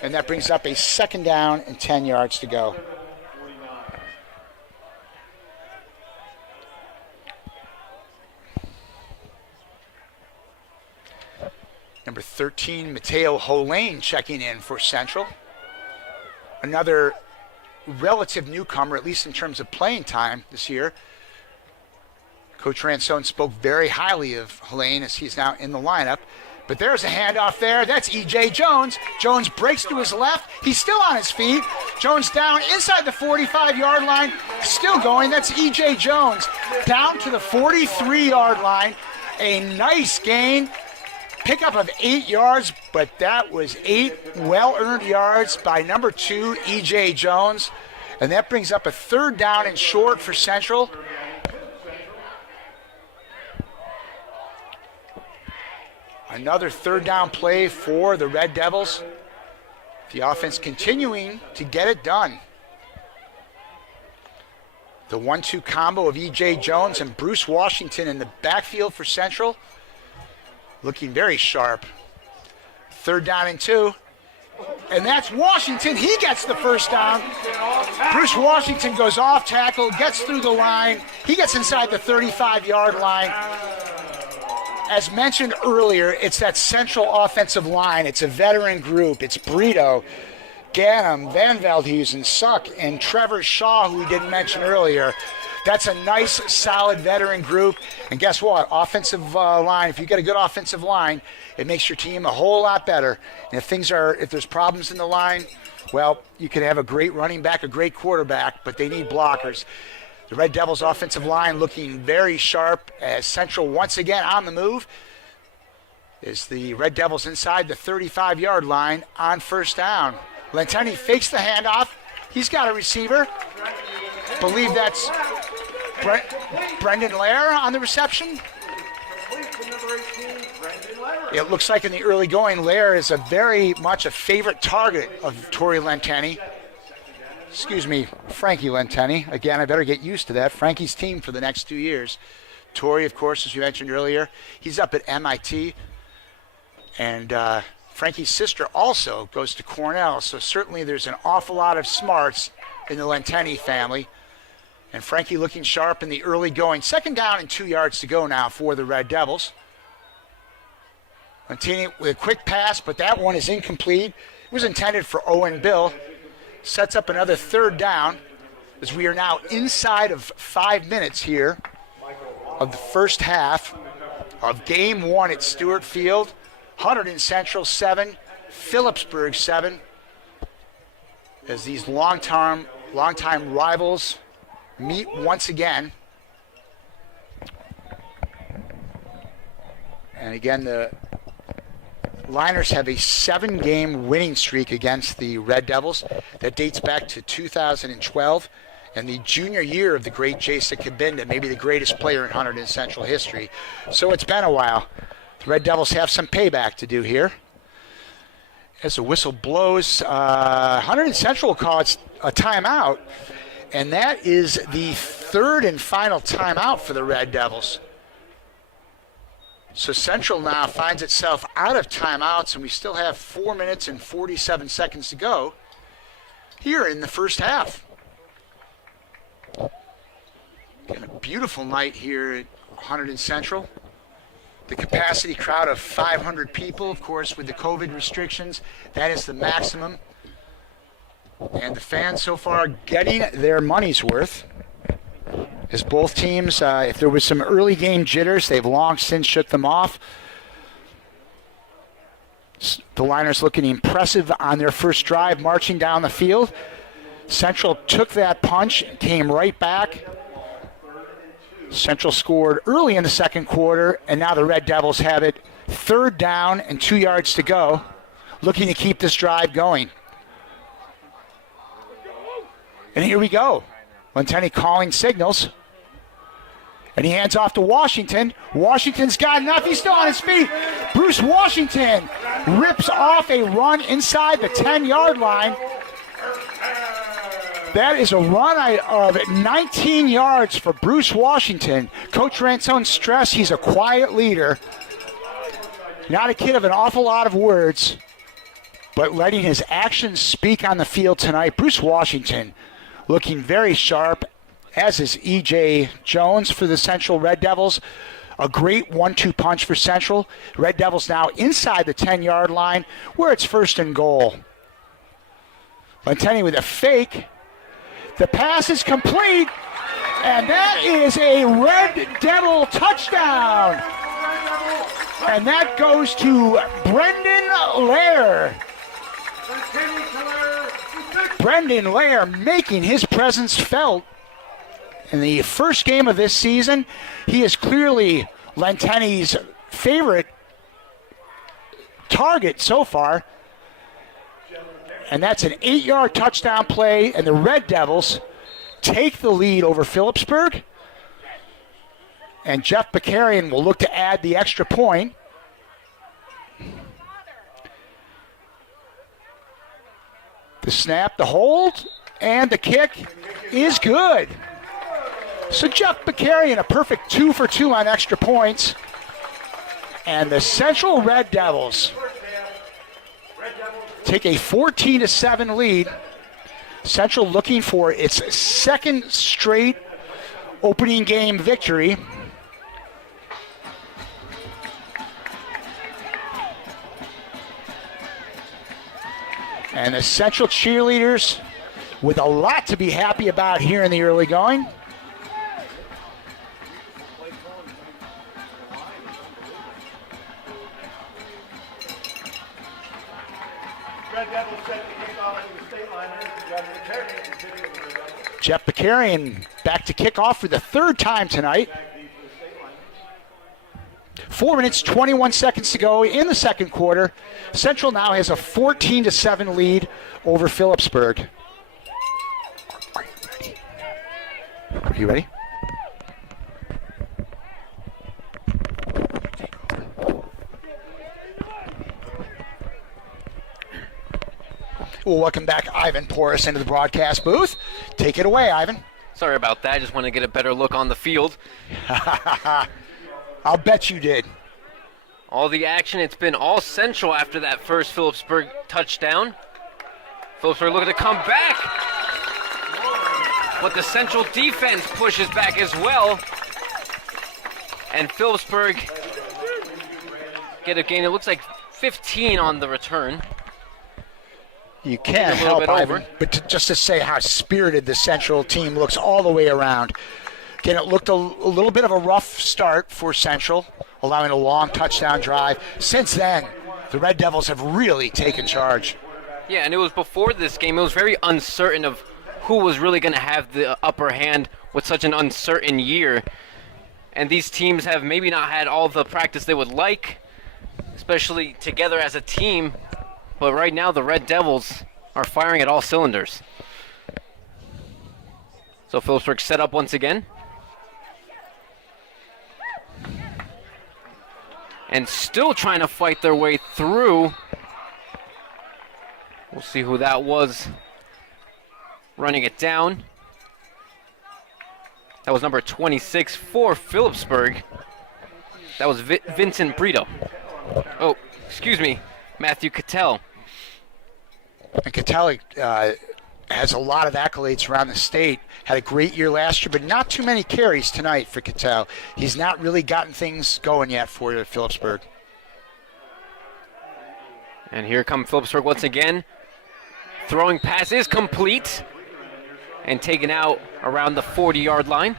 And that brings up a second down and 10 yards to go. Number 13, Mateo Holane checking in for Central. Another relative newcomer, at least in terms of playing time this year. Coach Ransone spoke very highly of Holane as he's now in the lineup. But there's a handoff there. That's E.J. Jones. Jones breaks to his left. He's still on his feet. Jones down inside the 45-yard line. Still going. That's E.J. Jones. Down to the 43-yard line. A nice gain. Pickup of 8 yards, but that was 8 well-earned yards by number 2, E.J. Jones. And that brings up a third down and short for Central. Another third down play for the Red Devils. The offense continuing to get it done. The 1-2 combo of E.J. Jones and Bruce Washington in the backfield for Central. Looking very sharp. Third down and 2. And that's Washington. He gets the first down. Bruce Washington goes off tackle, gets through the line. He gets inside the 35-yard line. As mentioned earlier, it's that Central offensive line. It's a veteran group. It's Brito, Ganem, Van Veldhuizen, Suck, and Trevor Shaw, who we didn't mention earlier. That's a nice, solid veteran group. And guess what? Offensive line, if you get a good offensive line, it makes your team a whole lot better. And if there's problems in the line, well, you could have a great running back, a great quarterback, but they need blockers. The Red Devils offensive line looking very sharp as Central once again on the move. Is the Red Devils inside the 35-yard line on first down. Lentenny fakes the handoff. He's got a receiver. Believe that's Brendan Lair on the reception. It looks like in the early going, Lair is very much a favorite target of Torrey Lentenny. Excuse me, Frankie Lentenny. Again, I better get used to that. Frankie's team for the next 2 years. Torrey, of course, as you mentioned earlier, he's up at MIT. And Frankie's sister also goes to Cornell. So certainly there's an awful lot of smarts in the Lentenny family. And Frankie looking sharp in the early going. Second down and 2 yards to go now for the Red Devils. Lentenny with a quick pass, but that one is incomplete. It was intended for Owen Bill. Sets up another third down as we are now inside of 5 minutes here of the first half of Game 1 at Stewart Field. Hunterdon Central 7, Phillipsburg 7. As these longtime rivals meet once again. And again, the Liners have a 7-game winning streak against the Red Devils that dates back to 2012 and the junior year of the great Jason Kabinda, maybe the greatest player in Hunterdon Central history. So it's been a while. The Red Devils have some payback to do here. As the whistle blows, Hunterdon Central will call it a timeout, and that is the third and final timeout for the Red Devils. So Central now finds itself out of timeouts, and we still have 4 minutes and 47 seconds to go here in the first half. Again, a beautiful night here at Hunterdon Central. The capacity crowd of 500 people, of course, with the COVID restrictions, that is the maximum. And the fans so far are getting their money's worth. As both teams, if there was some early game jitters, they've long since shook them off. The Liners looking impressive on their first drive, marching down the field. Central took that punch, came right back. Central scored early in the second quarter, and now the Red Devils have it 3rd down and 2 yards to go, looking to keep this drive going. And here we go. Lenteni calling signals. And he hands off to Washington. Washington's got enough. He's still on his feet. Bruce Washington rips off a run inside the 10-yard line. That is a run of 19 yards for Bruce Washington. Coach Ransone stressed he's a quiet leader. Not a kid of an awful lot of words, but letting his actions speak on the field tonight. Bruce Washington looking very sharp, as is E.J. Jones for the Central Red Devils. A great 1-2 punch for Central. Red Devils now inside the 10-yard line where it's 1st and goal. Lenteni with a fake. The pass is complete, and that is a Red Devil touchdown. And that goes to Brendan Lair. Brendan Lair making his presence felt in the first game of this season. He is clearly Lenteni's favorite target so far. And that's an 8-yard touchdown play, and the Red Devils take the lead over Phillipsburg. And Jeff Bakarian will look to add the extra point. The snap, the hold, and the kick is good. So Jeff Bakarian, a perfect 2 for 2 on extra points. And the Central Red Devils take a 14-7 lead. Central looking for its 2nd straight opening game victory. And the Central cheerleaders with a lot to be happy about here in the early going. Jeff Bakarian back to kickoff for the 3rd time tonight. 4 minutes, 21 seconds to go in the second quarter. Central now has a 14-7 lead over Phillipsburg. Are you ready? Well, welcome back, Ivan Porras, into the broadcast booth. Take it away, Ivan. Sorry about that. I just want to get a better look on the field. I'll bet you did. All the action, it's been all Central after that first Phillipsburg touchdown. Phillipsburg looking to come back. But the Central defense pushes back as well. And Phillipsburg get a gain. It looks like 15 on the return. You can't help, Ivan, but just to say how spirited the Central team looks all the way around. Again, it looked a little bit of a rough start for Central, allowing a long touchdown drive. Since then, the Red Devils have really taken charge. Yeah, and it was before this game. It was very uncertain of who was really going to have the upper hand with such an uncertain year. And these teams have maybe not had all the practice they would like, especially together as a team. But right now, the Red Devils are firing at all cylinders. So Phillipsburg set up once again. and still trying to fight their way through. We'll see who that was running it down. That was number 26 for Phillipsburg. That was Vincent Brito. Oh, excuse me, Matthew Cattell. And Cattell has a lot of accolades around the state. Had a great year last year, but not too many carries tonight for Cattell. He's not really gotten things going yet for Phillipsburg. And here come Phillipsburg once again. Throwing pass is complete and taken out around the 40-yard line.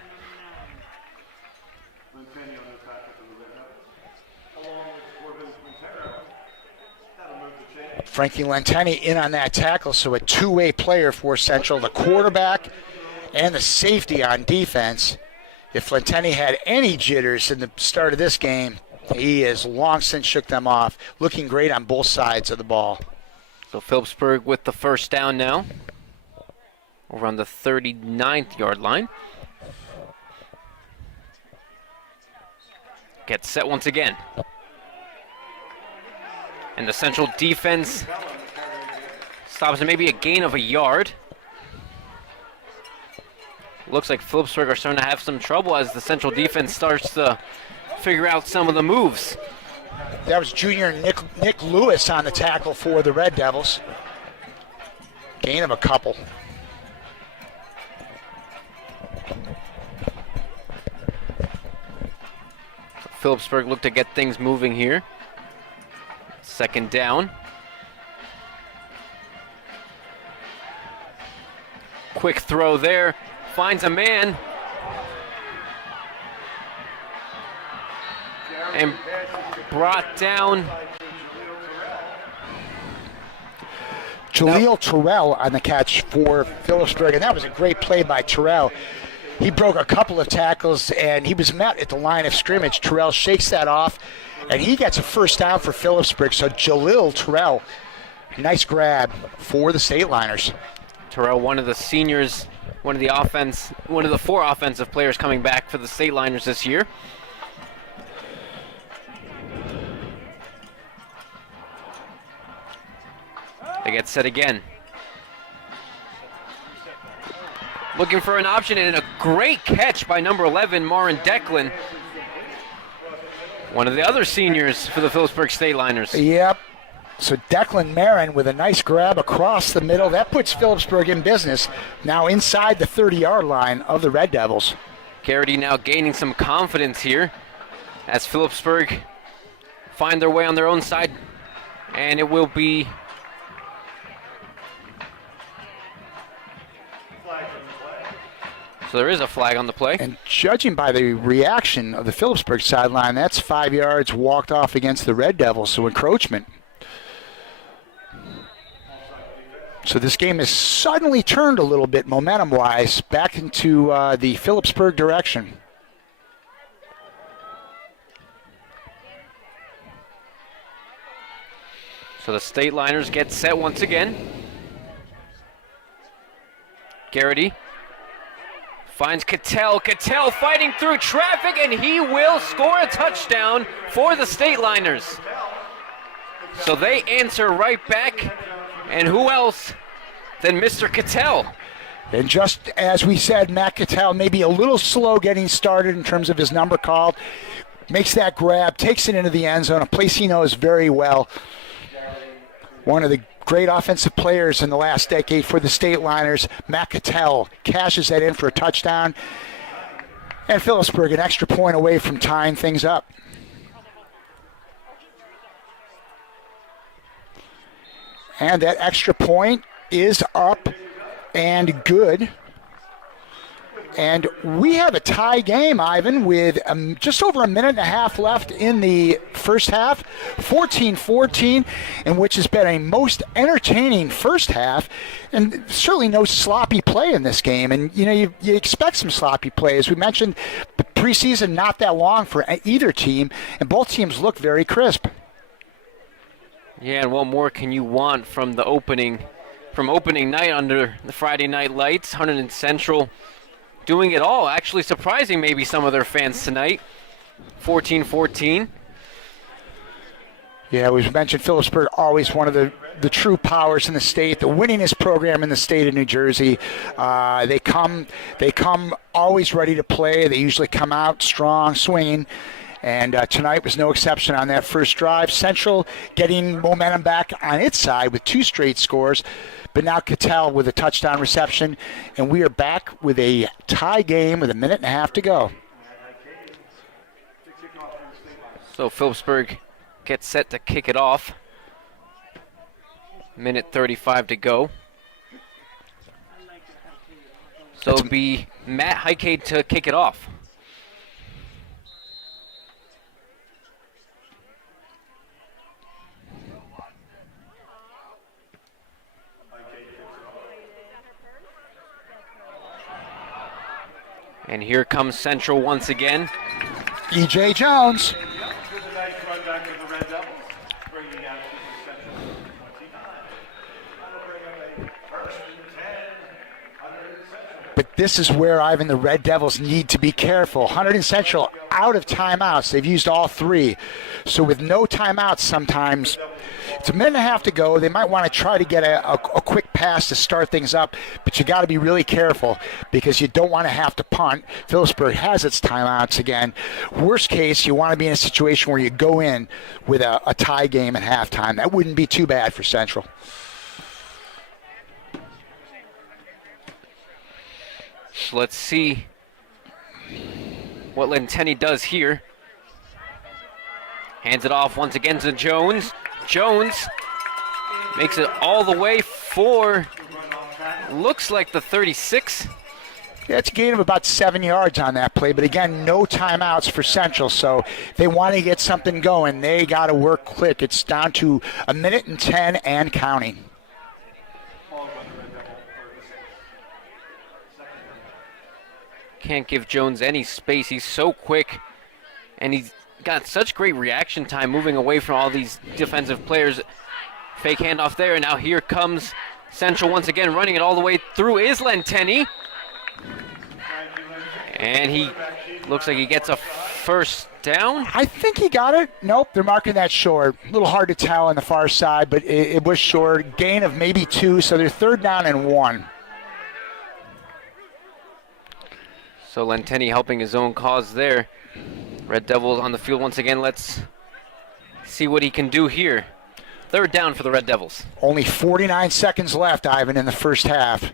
Frankie Lenteni in on that tackle, so a two-way player for Central, the quarterback and the safety on defense. If Lenteni had any jitters in the start of this game, he has long since shook them off. Looking great on both sides of the ball. So Phillipsburg with the first down now, over on the 39th yard line. Gets set once again. And the Central defense stops at maybe a gain of a yard. Looks like Phillipsburg are starting to have some trouble as the Central defense starts to figure out some of the moves. That was junior Nick Lewis on the tackle for the Red Devils. Gain of a couple. Phillipsburg look to get things moving here. Second down. Quick throw there. Finds a man. And brought down. Jaleel Terrell on the catch for Phillipsburg, and that was a great play by Terrell. He broke a couple of tackles, and he was met at the line of scrimmage. Terrell shakes that off, and he gets a first down for Phillipsburg. So Jaleel Terrell, nice grab for the State Liners. Terrell, one of the seniors, one of the four offensive players coming back for the State Liners this year. They get set again. Looking for an option, and a great catch by number 11, Marin Declan. One of the other seniors for the Phillipsburg State Liners. Yep. So Declan Marin with a nice grab across the middle. That puts Phillipsburg in business. Now inside the 30-yard line of the Red Devils. Garrity now gaining some confidence here as Phillipsburg find their way on their own side. And it will be so there is a flag on the play. And judging by the reaction of the Phillipsburg sideline, that's 5 yards walked off against the Red Devils, so encroachment. So this game has suddenly turned a little bit momentum-wise back into the Phillipsburg direction. So the State Liners get set once again. Garrity finds Cattell. Cattell fighting through traffic, and he will score a touchdown for the State Liners. So they answer right back. And who else than Mr. Cattell? And just as we said, Matt Cattell maybe a little slow getting started in terms of his number called. Makes that grab, takes it into the end zone, a place he knows very well. One of the great offensive players in the last decade for the State Liners, Matt Cattell, cashes that in for a touchdown. And Phillipsburg an extra point away from tying things up. And that extra point is up and good. And we have a tie game, Ivan, with just over a minute and a half left in the first half, 14-14, in which has been a most entertaining first half, and certainly no sloppy play in this game. And, you know, you expect some sloppy play. As we mentioned, the preseason not that long for either team, and both teams look very crisp. Yeah, and what more can you want from opening night under the Friday night lights? Hunterdon Central doing it all, actually surprising maybe some of their fans tonight. 14-14. Yeah, we've mentioned Phillipsburg, always one of the true powers in the state, the winningest program in the state of New Jersey. They come always ready to play. They usually come out strong, swinging. And tonight was no exception on that first drive. Central getting momentum back on its side with 2 straight scores. But now Cattell with a touchdown reception. And we are back with a tie game with 1.5 minutes to go. So Phillipsburg gets set to kick it off. 1:35 to go. So it'll be Matt Heikade to kick it off. And here comes Central once again. E.J. Jones. With a nice run back of the Red Devils, bringing out to the Central 29. That'll bring up a first and 10, Hunterdon Central. But this is where, Ivan, the Red Devils need to be careful. Hunterdon Central out of timeouts. They've used all 3. So with no timeouts sometimes, it's 1.5 minutes to go. They might want to try to get a quick pass to start things up, but you got to be really careful because you don't want to have to punt. Phillipsburg has its timeouts again. Worst case, you want to be in a situation where you go in with a tie game at halftime. That wouldn't be too bad for Central. So let's see what Lentenny does here. Hands it off once again to Jones. Jones makes it all the way for, looks like the 36. Yeah, it's a gain of about 7 yards on that play, but again, no timeouts for Central, so they want to get something going. They got to work quick. It's down to 1.10 minutes and counting. Can't give Jones any space. He's so quick, and he's got such great reaction time moving away from all these defensive players. Fake handoff there, and now here comes Central once again, running it all the way through is Lentenny. And he looks like he gets a first down. I think he got it. Nope, they're marking that short. A little hard to tell on the far side, but it was short. Gain of maybe 2, so they're 3rd down and 1. So Lentenny helping his own cause there. Red Devils on the field once again. Let's see what he can do here. 3rd down for the Red Devils. Only 49 seconds left, Ivan, in the first half.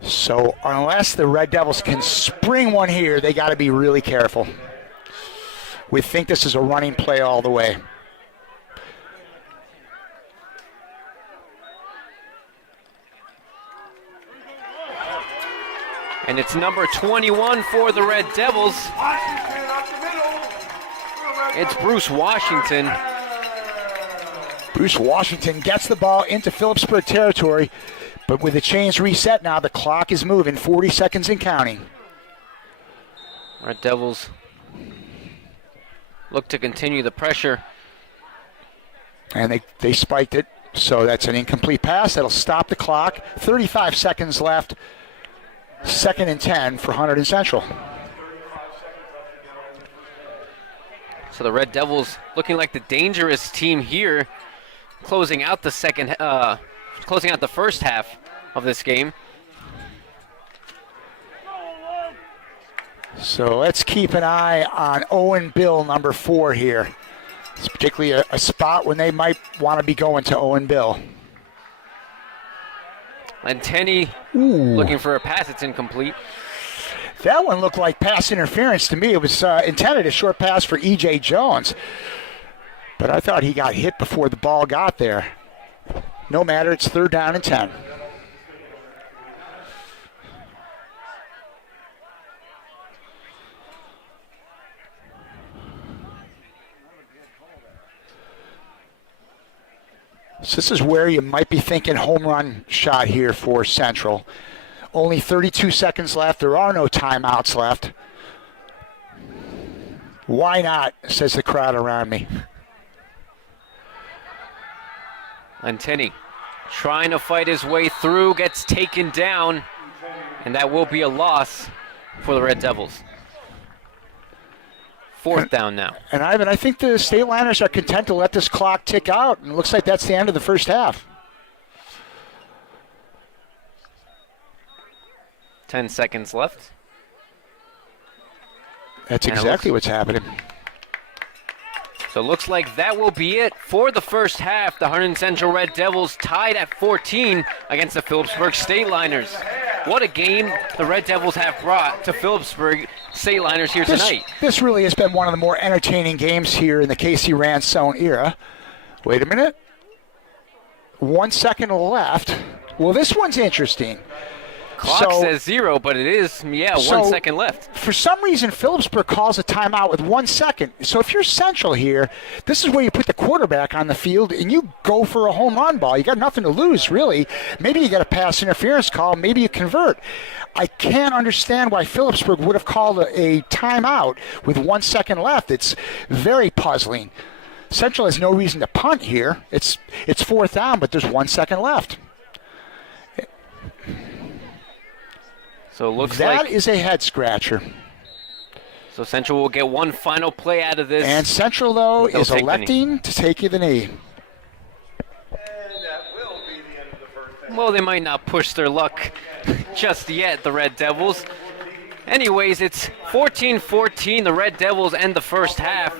So unless the Red Devils can spring one here, they got to be really careful. We think this is a running play all the way. And it's number 21 for the Red Devils. Washington up the middle. It's Bruce Washington. Bruce Washington gets the ball into Phillipsburg territory, but with the chains reset now, the clock is moving, 40 seconds and counting. Red Devils look to continue the pressure. And they spiked it, so that's an incomplete pass. That'll stop the clock. 35 seconds left. 2nd and 10 for Hunterdon Central. So the Red Devils looking like the dangerous team here, closing out the first half of this game. So let's keep an eye on Owen Bill, number 4 here. It's particularly a spot when they might want to be going to Owen Bill. Lentenny looking for a pass. It's incomplete. That one looked like pass interference to me. It was intended a short pass for E.J. Jones. But I thought he got hit before the ball got there. No matter, it's 3rd down and 10. So this is where you might be thinking home run shot here for Central. Only 32 seconds left. There are no timeouts left. Why not, says the crowd around me. Lentenny trying to fight his way through, gets taken down, and that will be a loss for the Red Devils. 4th down now. And Ivan, I think the State Liners are content to let this clock tick out, and it looks like that's the end of the first half. 10 seconds left. That's And it exactly looks- what's happening. So it looks like that will be it for the first half. The Hunterdon Central Red Devils tied at 14 against the Phillipsburg State Liners. What a game the Red Devils have brought to Phillipsburg State Liners here tonight. This really has been one of the more entertaining games here in the KC Ransone era. Wait a minute. 1 second left. Well, this one's interesting. Clock So- says 0, but it is, 1 second left. For some reason, Phillipsburg calls a timeout with 1 second. So if you're Central here, this is where you put the quarterback on the field and you go for a home run ball. You got nothing to lose, really. Maybe you got a pass interference call. Maybe you convert. I can't understand why Phillipsburg would have called a timeout with 1 second left. It's very puzzling. Central has no reason to punt here. It's 4th down, but there's 1 second left. So it looks That like is a head scratcher. so Central will get one final play out of this. And Central, though, They'll is take the knee. electing to take the knee. And that will be the end of the first half. Well, they might not push their luck just yet, the Red Devils. Anyways, it's 14-14. The Red Devils end the first half.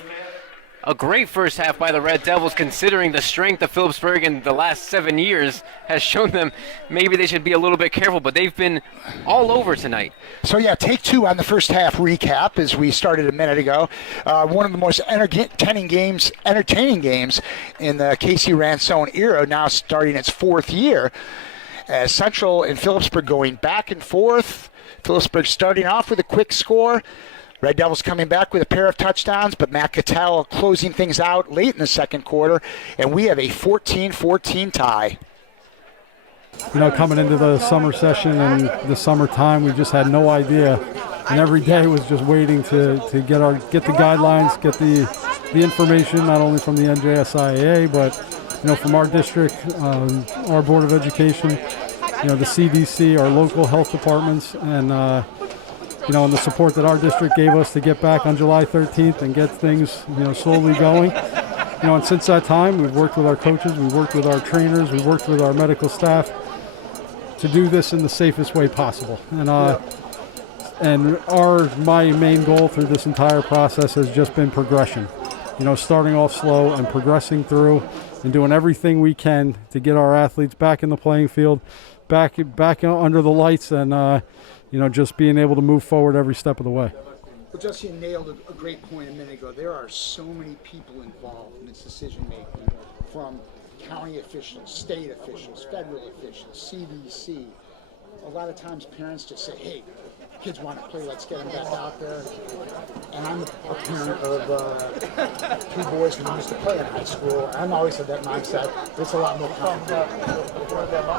A great first half by the Red Devils, considering the strength of Phillipsburg in the last 7 years has shown them maybe they should be a little bit careful, but they've been all over tonight. So, yeah, take two on the first half recap as we started a minute ago. One of the most entertaining games in the KC Ransone era, now starting its 4th year. As Central and Phillipsburg going back and forth. Phillipsburg starting off with a quick score. Red Devils coming back with a pair of touchdowns, but Matt Cattell closing things out late in the second quarter, and we have a 14-14 tie. You know, coming into the summer session and the summertime, we just had no idea, and every day was just waiting to get the guidelines, get the information not only from the NJSIAA, but from our district, our Board of Education, the CDC, our local health departments, and and the support that our district gave us to get back on July 13th and get things, slowly going. And since that time, we've worked with our coaches, we've worked with our trainers, we've worked with our medical staff to do this in the safest way possible. And my main goal through this entire process has just been progression. Starting off slow and progressing through and doing everything we can to get our athletes back in the playing field, back under the lights, and just being able to move forward every step of the way. Well, Jesse nailed a great point a minute ago. There are so many people involved in this decision-making, from county officials, state officials, federal officials, CDC. A lot of times parents just say, hey, kids want to play, let's get them back out there. And I'm a parent of 2 boys who used to play in high school. I'm always had that mindset. It's a lot more complicated.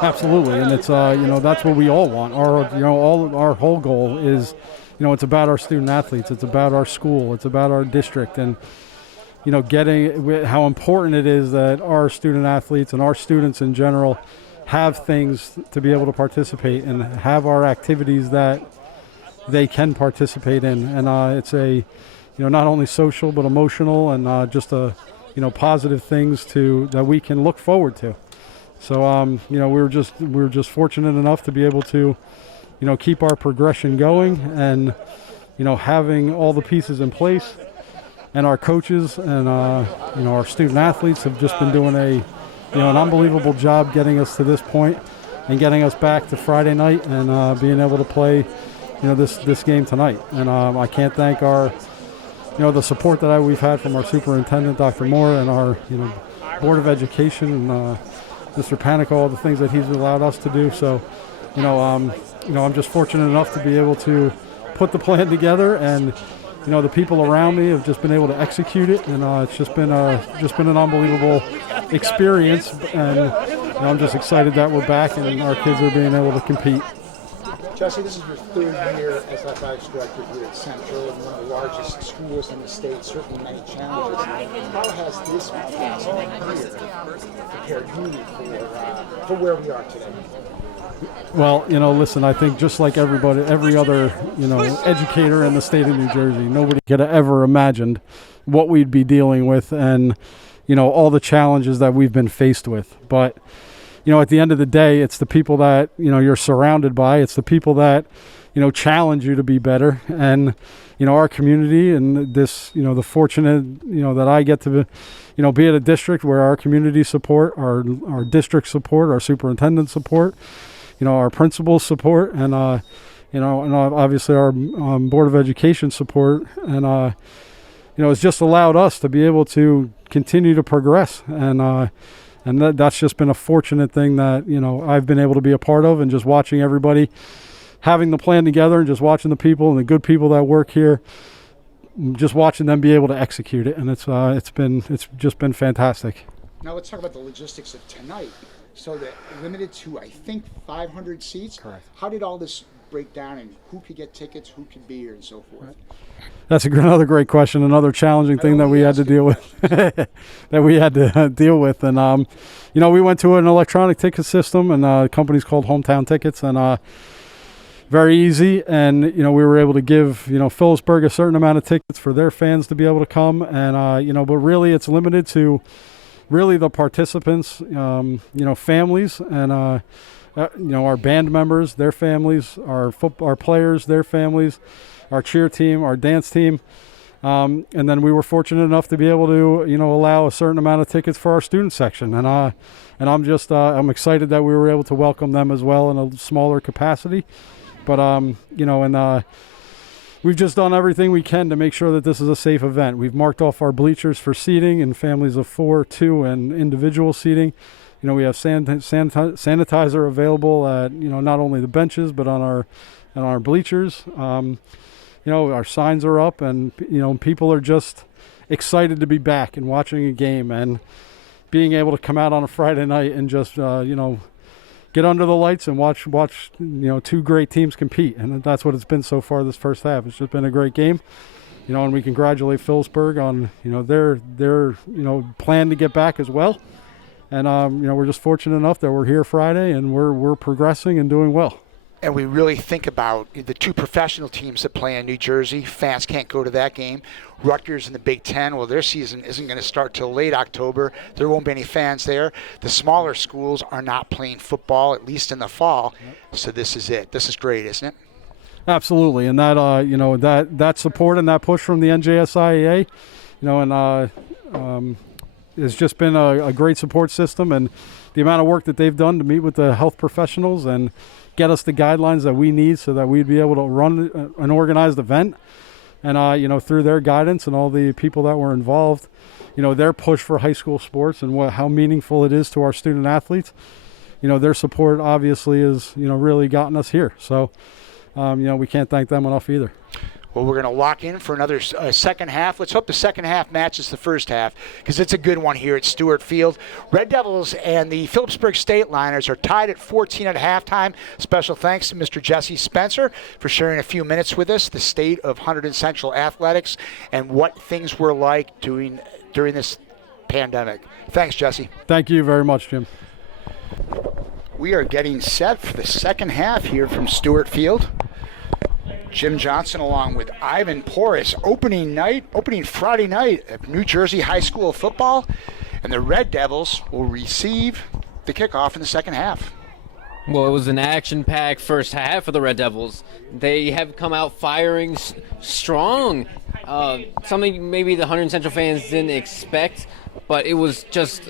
Absolutely, and it's that's what we all want. Our whole goal is, it's about our student athletes. It's about our school. It's about our district, and getting how important it is that our student athletes and our students in general have things to be able to participate and have our activities that they can participate in, and it's a not only social but emotional and just positive things that we can look forward to. So we're just fortunate enough to be able to keep our progression going, and having all the pieces in place, and our coaches and our student athletes have just been doing an unbelievable job getting us to this point and getting us back to Friday night and being able to play this game tonight. And I can't thank our the support that we've had from our superintendent, Dr. Moore, and our Board of Education and Mr. Panico, all the things that he's allowed us to do. So I'm just fortunate enough to be able to put the plan together, and the people around me have just been able to execute it, and it's just been an unbelievable experience, and I'm just excited that we're back and our kids are being able to compete. Jesse, this is your 3rd year as athletics director here at Central, and one of the largest schools in the state, certainly many challenges. How has this past year prepared you for where we are today? Well, listen, I think just like everybody, every other, educator in the state of New Jersey, nobody could have ever imagined what we'd be dealing with and, all the challenges that we've been faced with. But, at the end of the day, it's the people that, you're surrounded by. It's the people that, challenge you to be better. And, our community and this, the fortunate, that I get to, be at a district where our community support, our district support, our superintendent support, our principals support, and and obviously our Board of Education support, and it's just allowed us to be able to continue to progress, and that's just been a fortunate thing that I've been able to be a part of, and just watching everybody having the plan together, and just watching the people and the good people that work here, just watching them be able to execute it, and it's just been fantastic. Now let's talk about the logistics of tonight. So that limited to, I think, 500 seats. Correct. How did all this break down, and who could get tickets, who could be here, and so forth? That's another great question, another challenging thing that we had to deal with. That we had to deal with, and we went to an electronic ticket system, and the company's called Hometown Tickets, and very easy. And we were able to give Phillipsburg a certain amount of tickets for their fans to be able to come, and but really it's limited to really the participants, families, and our band members, their families, our players, their families, our cheer team, our dance team, and then we were fortunate enough to be able to allow a certain amount of tickets for our student section, and I'm excited that we were able to welcome them as well in a smaller capacity, but we've just done everything we can to make sure that this is a safe event. We've marked off our bleachers for seating in families of 4, 2, and individual seating. We have sanitizer available at not only the benches but on our bleachers. Our signs are up, and people are just excited to be back and watching a game and being able to come out on a Friday night and just get under the lights and watch two great teams compete, and that's what it's been so far this first half. It's just been a great game, and we congratulate Phillipsburg on their plan to get back as well, and we're just fortunate enough that we're here Friday and we're progressing and doing well. And we really think about the two professional teams that play in New Jersey. Fans can't go to that game. Rutgers in the Big Ten, well, their season isn't going to start till late October. There won't be any fans there. The smaller schools are not playing football, at least in the fall. So this is it. This is great, isn't it? Absolutely, and that that support and that push from the NJSIAA, has just been a great support system, and the amount of work that they've done to meet with the health professionals and get us the guidelines that we need so that we'd be able to run an organized event. And, through their guidance and all the people that were involved, their push for high school sports and how meaningful it is to our student athletes, their support obviously has, really gotten us here. So, we can't thank them enough either. Well, we're going to lock in for another second half. Let's hope the second half matches the first half, because it's a good one here at Stewart Field. Red Devils and the Phillipsburg State Liners are tied at 14 at halftime. Special thanks to Mr. Jesse Spencer for sharing a few minutes with us, the state of Hunterdon Central Athletics and what things were like during this pandemic. Thanks, Jesse. Thank you very much, Jim. We are getting set for the second half here from Stewart Field. Jim Johnson along with Ivan Porras, opening Friday night of New Jersey High School football, and the Red Devils will receive the kickoff in the second half. Well, it was an action-packed first half for the Red Devils. They have come out firing strong, something maybe the Hunterdon Central fans didn't expect, but it was just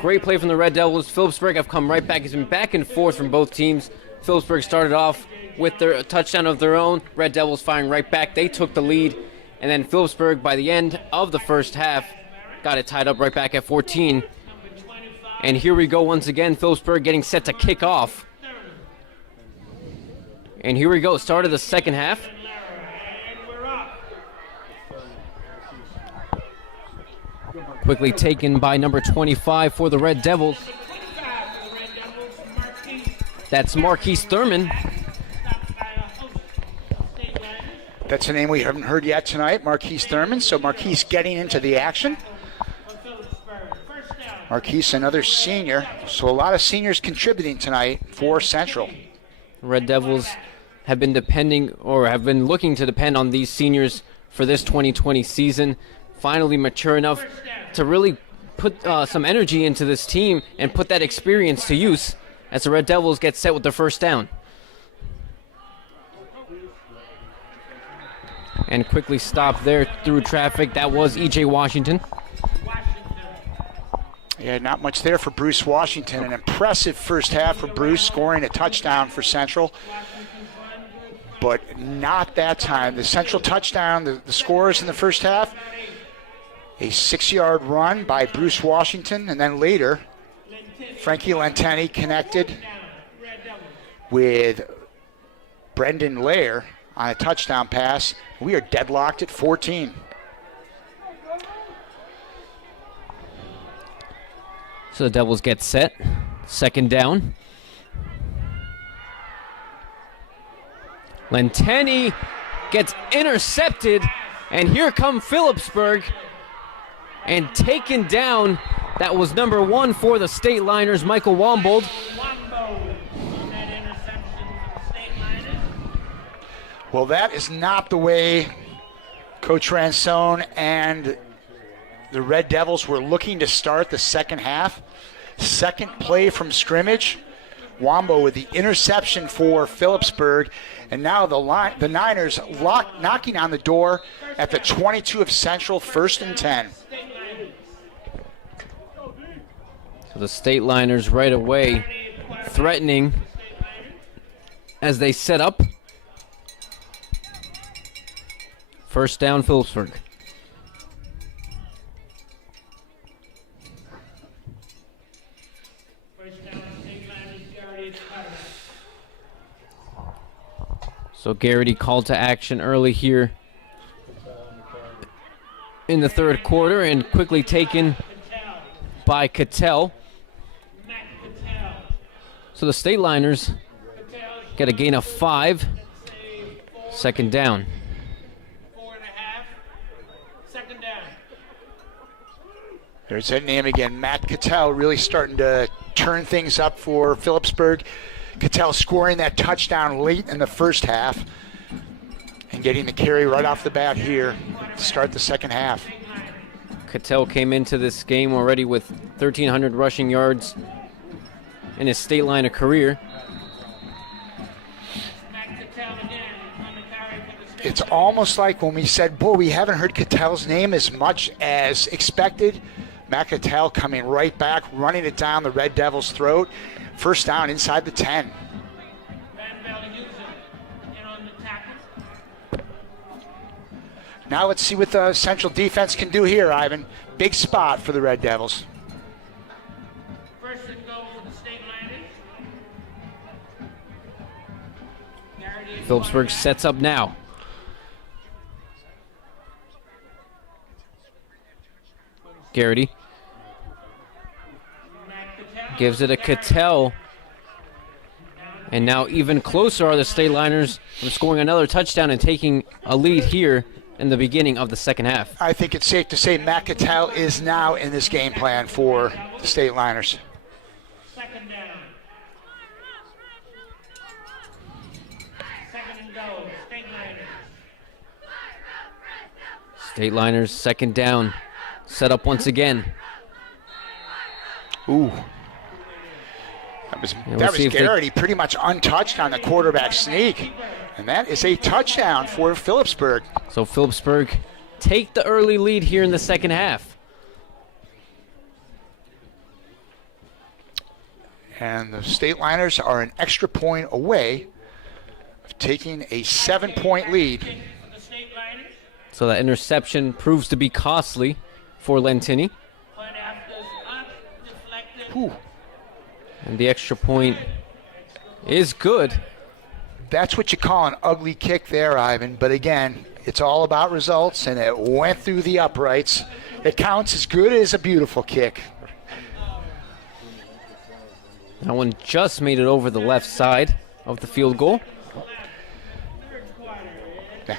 great play from the Red Devils. Phillipsburg have come right back. It's been back and forth from both teams. Phillipsburg started off with their touchdown of their own. Red Devils firing right back. They took the lead, and then Phillipsburg, by the end of the first half, got it tied up right back at 14. And here we go once again, Phillipsburg getting set to kick off. And here we go, start of the second half. Quickly taken by number 25 for the Red Devils. That's Marquise Thurman. That's a name we haven't heard yet tonight, Marquise Thurman. So Marquise getting into the action. Marquise, another senior. So a lot of seniors contributing tonight for Central. Red Devils have been looking to depend on these seniors for this 2020 season. Finally mature enough to really put some energy into this team and put that experience to use as the Red Devils get set with their first down. And quickly stopped there through traffic. That was E.J. Washington. Yeah, not much there for Bruce Washington. An impressive first half for Bruce, scoring a touchdown for Central. But not that time. The Central touchdown, the scores in the first half, a 6-yard run by Bruce Washington, and then later, Frankie Lenteni connected with Brendan Lair on a touchdown pass. We are deadlocked at 14. So the Devils get set. Second down. Lenteni gets intercepted, and here come Phillipsburg, and taken down. That was number 1 for the State Liners, Michael Wombold. Well, that is not the way Coach Ransone and the Red Devils were looking to start the second half. Second play from scrimmage. Wombo with the interception for Phillipsburg. And now the Niners knocking on the door at the 22 of Central, 1st and 10. So the State Liners right away threatening as they set up. First down, Phillipsburg. So Garrity called to action early here in the third quarter and quickly taken by Cattell. So the State Liners get a gain of 5. Second down. 4.5. Second down. There's that name again, Matt Cattell, really starting to turn things up for Phillipsburg. Cattell scoring that touchdown late in the first half and getting the carry right off the bat here to start the second half. Cattell came into this game already with 1,300 rushing yards in his State Liner career. It's almost like when we said, boy, we haven't heard Cattell's name as much as expected. Matt Cattell coming right back, running it down the Red Devils' throat. First down inside the 10. Now let's see what the Central defense can do here, Ivan. Big spot for the Red Devils. First and goal for the State Liners. Phillipsburg sets up now. Garrity gives it a Cattell. And now even closer are the State Liners from scoring another touchdown and taking a lead here in the beginning of the second half. I think it's safe to say Matt Cattell is now in this game plan for the State Liners. Second down. Second and goal, State Liners. State Liners second down. Set up once again. Ooh. That was Garrity pretty much untouched on the quarterback sneak. And that is a touchdown for Phillipsburg. So Phillipsburg take the early lead here in the second half. And the State Liners are an extra point away of taking a 7-point lead. So that interception proves to be costly for Lentini. Ooh. And the extra point is good. That's what you call an ugly kick there, Ivan. But again, it's all about results, and it went through the uprights. It counts as good as a beautiful kick. That one just made it over the left side of the field goal. Yeah.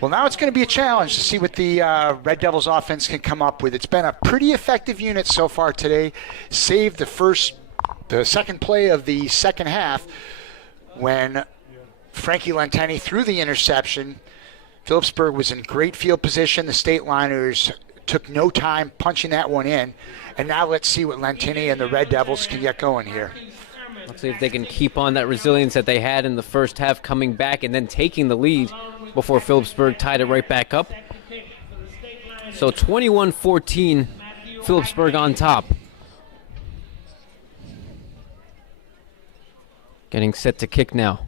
Well, now it's going to be a challenge to see what the Red Devils offense can come up with. It's been a pretty effective unit so far today. Saved the second play of the second half when Frankie Lenteni threw the interception. Phillipsburg was in great field position. The State Liners took no time punching that one in. And now let's see what Lentini and the Red Devils can get going here. Let's see if they can keep on that resilience that they had in the first half, coming back and then taking the lead before Phillipsburg tied it right back up. So 21-14, Phillipsburg on top. Getting set to kick now.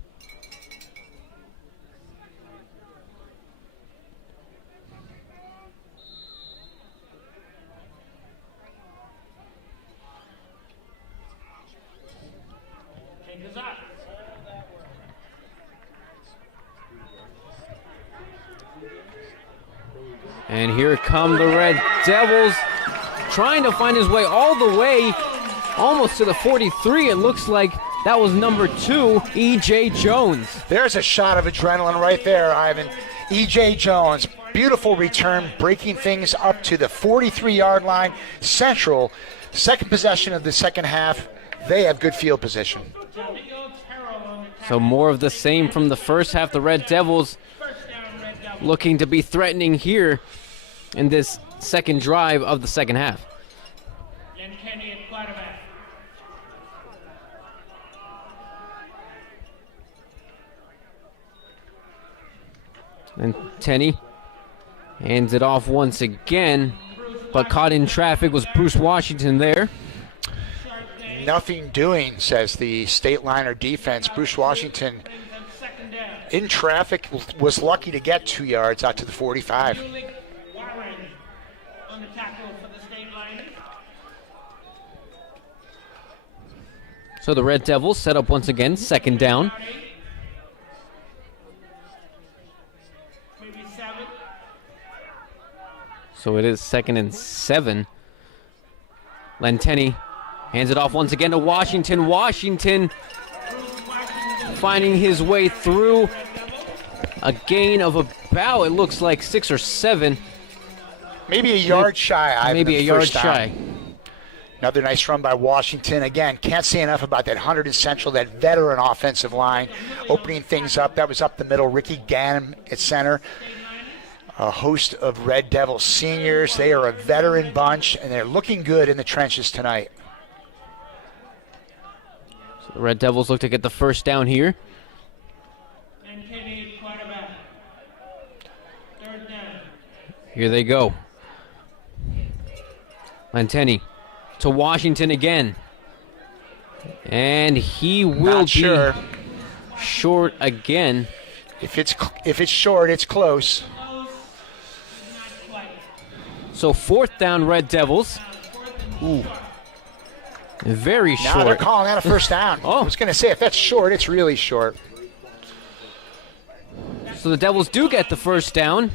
And here come the Red Devils, trying to find his way all the way, almost to the 43. It looks like that was number 2, E.J. Jones. There's a shot of adrenaline right there, Ivan. E.J. Jones, beautiful return, breaking things up to the 43-yard line. Central, second possession of the second half. They have good field position. So more of the same from the first half. The Red Devils looking to be threatening here in this second drive of the second half. And Tenney hands it off once again, but caught in traffic was Bruce Washington there. Nothing doing, says the State Liner defense. Bruce Washington in traffic was lucky to get 2 yards out to the 45. So the Red Devils set up once again, second down. So it is 2nd and 7. Lenteni hands it off once again to Washington. Washington finding his way through. A gain of about, it looks like 6 or 7. Maybe a yard shy. Ivan, maybe a yard shy. Another nice run by Washington. Again, can't say enough about that Hunterdon Central, that veteran offensive line, opening things up. That was up the middle. Ricky Gannon at center. A host of Red Devil seniors. They are a veteran bunch, and they're looking good in the trenches tonight. So the Red Devils look to get the first down here. Here they go. Lenteni to Washington again. And he will be short again. If it's short, it's close. So 4th down, Red Devils. Ooh. Very short. Now they're calling that a first down. I was going to say, if that's short, it's really short. So the Devils do get the first down.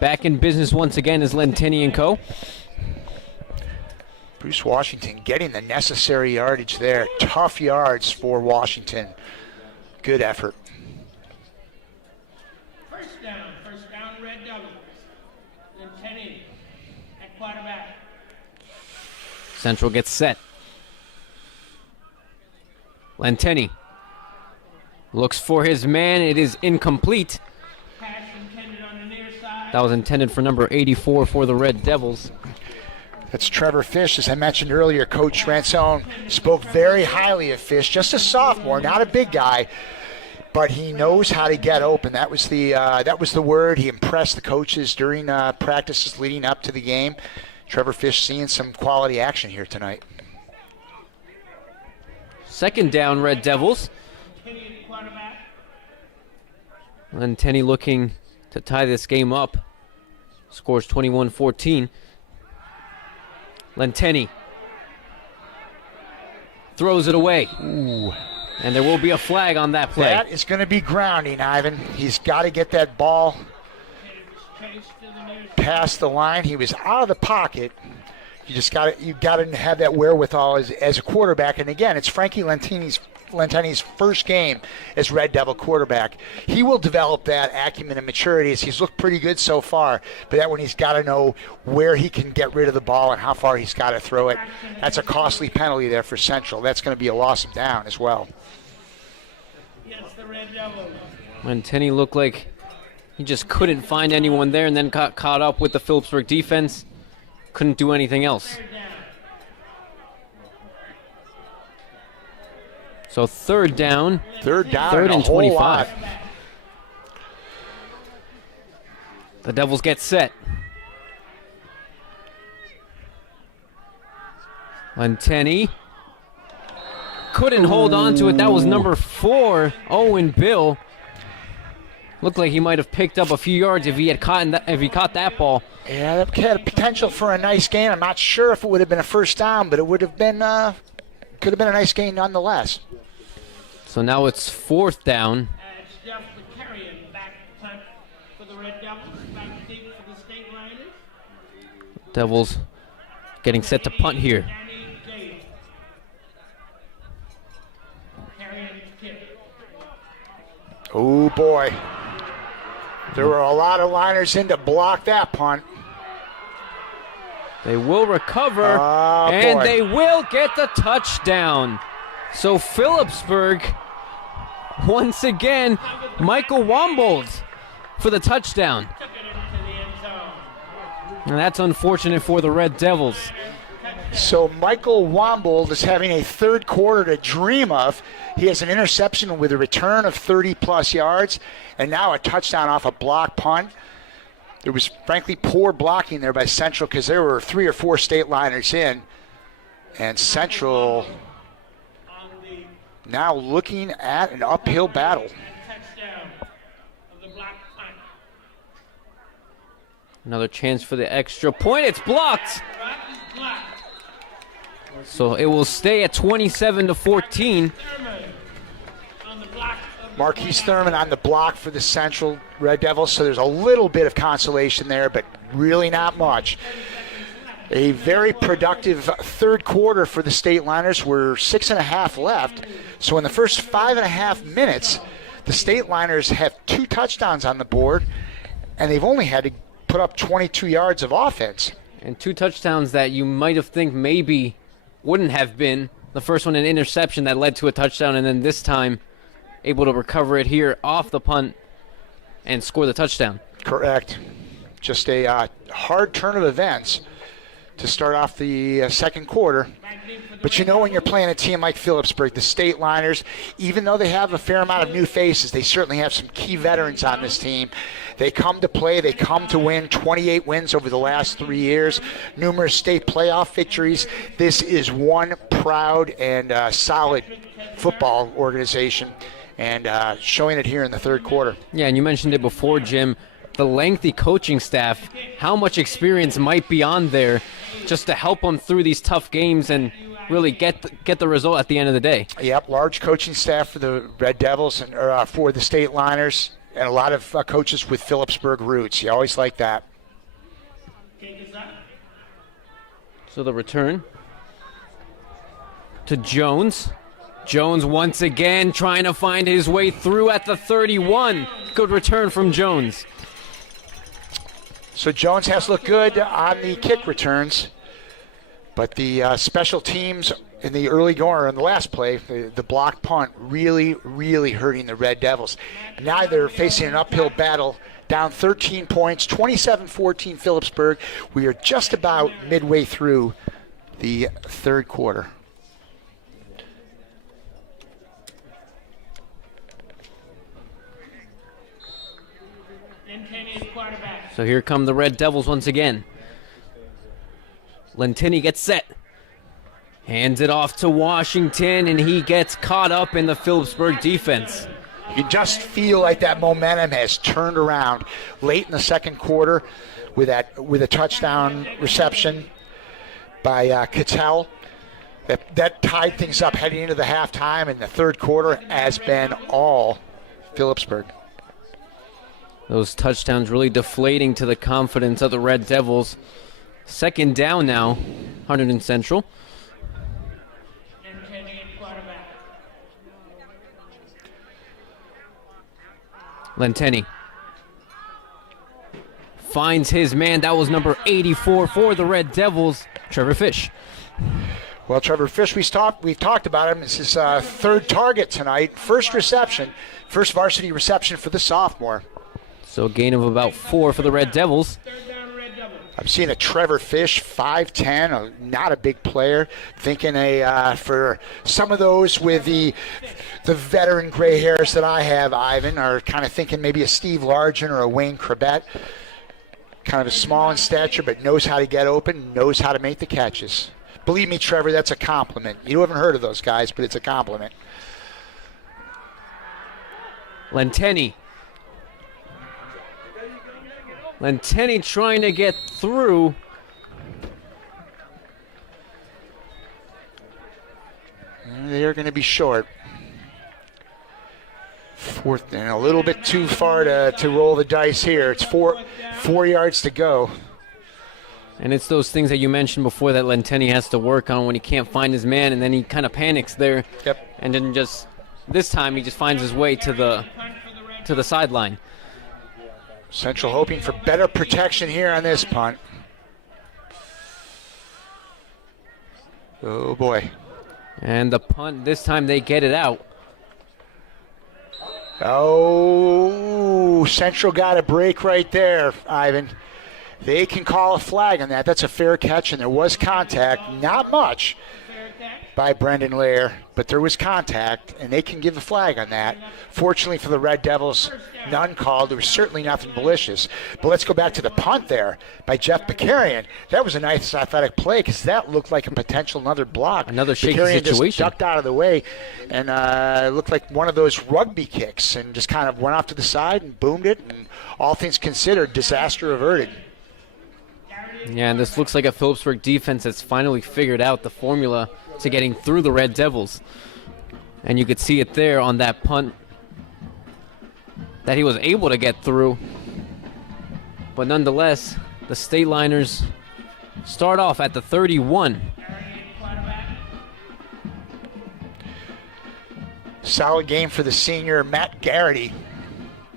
Back in business once again is Lenteni and co. Bruce Washington getting the necessary yardage there. Tough yards for Washington. Good effort. First down, Red Devils. Lenteni at quarterback. Central gets set. Lenteni looks for his man. It is incomplete. Pass intended on the near side. That was intended for number 84 for the Red Devils. That's Trevor Fish. As I mentioned earlier, Coach Ransone spoke very highly of Fish. Just a sophomore, not a big guy, but he knows how to get open. That was the word. He impressed the coaches during practices leading up to the game. Trevor Fish seeing some quality action here tonight. Second down, Red Devils. Lenteni looking to tie this game up. Scores 21-14. Lenteni throws it away. Ooh. And there will be a flag on that play. That is going to be grounding, Ivan. He's got to get that ball past the line. He was out of the pocket. You got to have that wherewithal as a quarterback. And again, it's Frankie Lentini's Lenteni's first game as Red Devil quarterback. He will develop that acumen and maturity as he's looked pretty good so far, but that when he's got to know where he can get rid of the ball and how far he's got to throw it. That's a costly penalty there for Central. That's going to be a loss of down as well. Lenteni looked like he just couldn't find anyone there and then got caught up with the Phillipsburg defense. Couldn't do anything else. So third down. Third Third and 25. The Devils get set. Lenteni couldn't hold on to it. That was number 4, Owen Bill. Looked like he might have picked up a few yards if he had caught that ball. Yeah, that had potential for a nice gain. I'm not sure if it would have been a first down, but it would have been could have been a nice gain nonetheless. So now it's 4th down. It's Jeff McCarrion back punt for the Red Devils, back deep for the State Liners. Devils getting set to punt here. Danny Gay. Carrion's kick. Oh, boy. There were a lot of liners in to block that punt. They will recover, and they will get the touchdown. So Phillipsburg, once again, Michael Wombold for the touchdown. Took it into the end zone. And that's unfortunate for the Red Devils. So Michael Wombold is having a third quarter to dream of. He has an interception with a return of 30-plus yards, and now a touchdown off a block punt. There was, frankly, poor blocking there by Central because there were 3 or 4 state liners in. And Central now looking at an uphill battle. Touchdown of the block punt. Another chance for the extra point. It's blocked. Rocky's blocked. So it will stay at 27-14. Thurman on the block of Marquise Thurman on the block for the Central Red Devils, so there's a little bit of consolation there, but really not much. A very productive third quarter for the State Liners. We're 6.5 left. So in the first 5.5 minutes, the State Liners have 2 touchdowns on the board, and they've only had to put up 22 yards of offense. And 2 touchdowns that you might have think maybe wouldn't have been. The first one, an interception that led to a touchdown, and then this time able to recover it here off the punt and score the touchdown. Correct. Just a hard turn of events to start off the second quarter. But you know when you're playing a team like Phillipsburg, the State Liners, even though they have a fair amount of new faces, they certainly have some key veterans on this team. They come to play, they come to win. 28 wins over the last 3 years, numerous state playoff victories. This is one proud and solid football organization, and showing it here in the third quarter. Yeah, and you mentioned it before, Jim, the lengthy coaching staff, how much experience might be on there just to help them through these tough games and really get the result at the end of the day. Yep, large coaching staff for the Red Devils and for the State Liners, and a lot of coaches with Phillipsburg roots. You always like that. So the return to Jones. Jones once again trying to find his way through at the 31. Good return from Jones. So Jones has looked good on the kick returns, but the special teams in the early going, or in the last play, the block punt, really, really hurting the Red Devils. Now they're facing an uphill battle, down 13 points, 27-14 Phillipsburg. We are just about midway through the third quarter. So here come the Red Devils once again. Lenteni gets set. Hands it off to Washington, and he gets caught up in the Phillipsburg defense. You just feel like that momentum has turned around late in the second quarter with a touchdown reception by Cattell. That tied things up heading into the halftime, and the third quarter has been all Phillipsburg. Those touchdowns really deflating to the confidence of the Red Devils. Second down now, Hunterdon Central. Lenteni finds his man. That was number 84 for the Red Devils, Trevor Fish. Well, Trevor Fish, we've talked about him. It's his third target tonight. First varsity reception for the sophomore. So a gain of about 4 for the Red Devils. I'm seeing a Trevor Fish, 5'10", not a big player. Thinking for some of those with the veteran gray hairs that I have, Ivan, are kind of thinking maybe a Steve Largent or a Wayne Crabette. Kind of a small in stature, but knows how to get open, knows how to make the catches. Believe me, Trevor, that's a compliment. You haven't heard of those guys, but it's a compliment. Lenteni trying to get through. They're going to be short. Fourth and a little bit too far to roll the dice here. It's four yards to go. And it's those things that you mentioned before that Lenteni has to work on when he can't find his man, and then he kind of panics there. Yep. And then this time he just finds his way to the sideline. Central hoping for better protection here on this punt. Oh boy. And the punt, this time they get it out. Oh, Central got a break right there, Ivan. They can call a flag on that. That's a fair catch, and there was contact. Not much by Brendan Lair, but there was contact, and they can give a flag on that. Fortunately for the Red Devils, none called. There was certainly nothing malicious. But let's go back to the punt there by Jeff Bakarian. That was a nice athletic play because that looked like a potential another block. Another shaky Bakarian situation. just ducked out of the way, and it looked like one of those rugby kicks and just kind of went off to the side and boomed it, and all things considered, disaster averted. Yeah, and this looks like a Phillipsburg defense that's finally figured out the formula to getting through the Red Devils. And you could see it there on that punt that he was able to get through. But nonetheless, the State Liners start off at the 31. Solid game for the senior Matt Garrity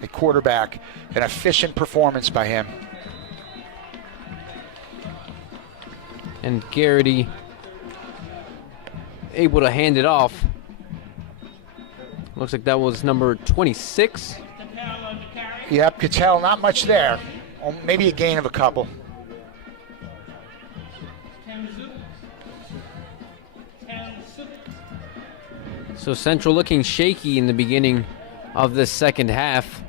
at quarterback. An efficient performance by him. And Garrity able to hand it off. Looks like that was number 26. Yep, Cattell, not much there. Maybe a gain of a couple. So Central looking shaky in the beginning of this second half.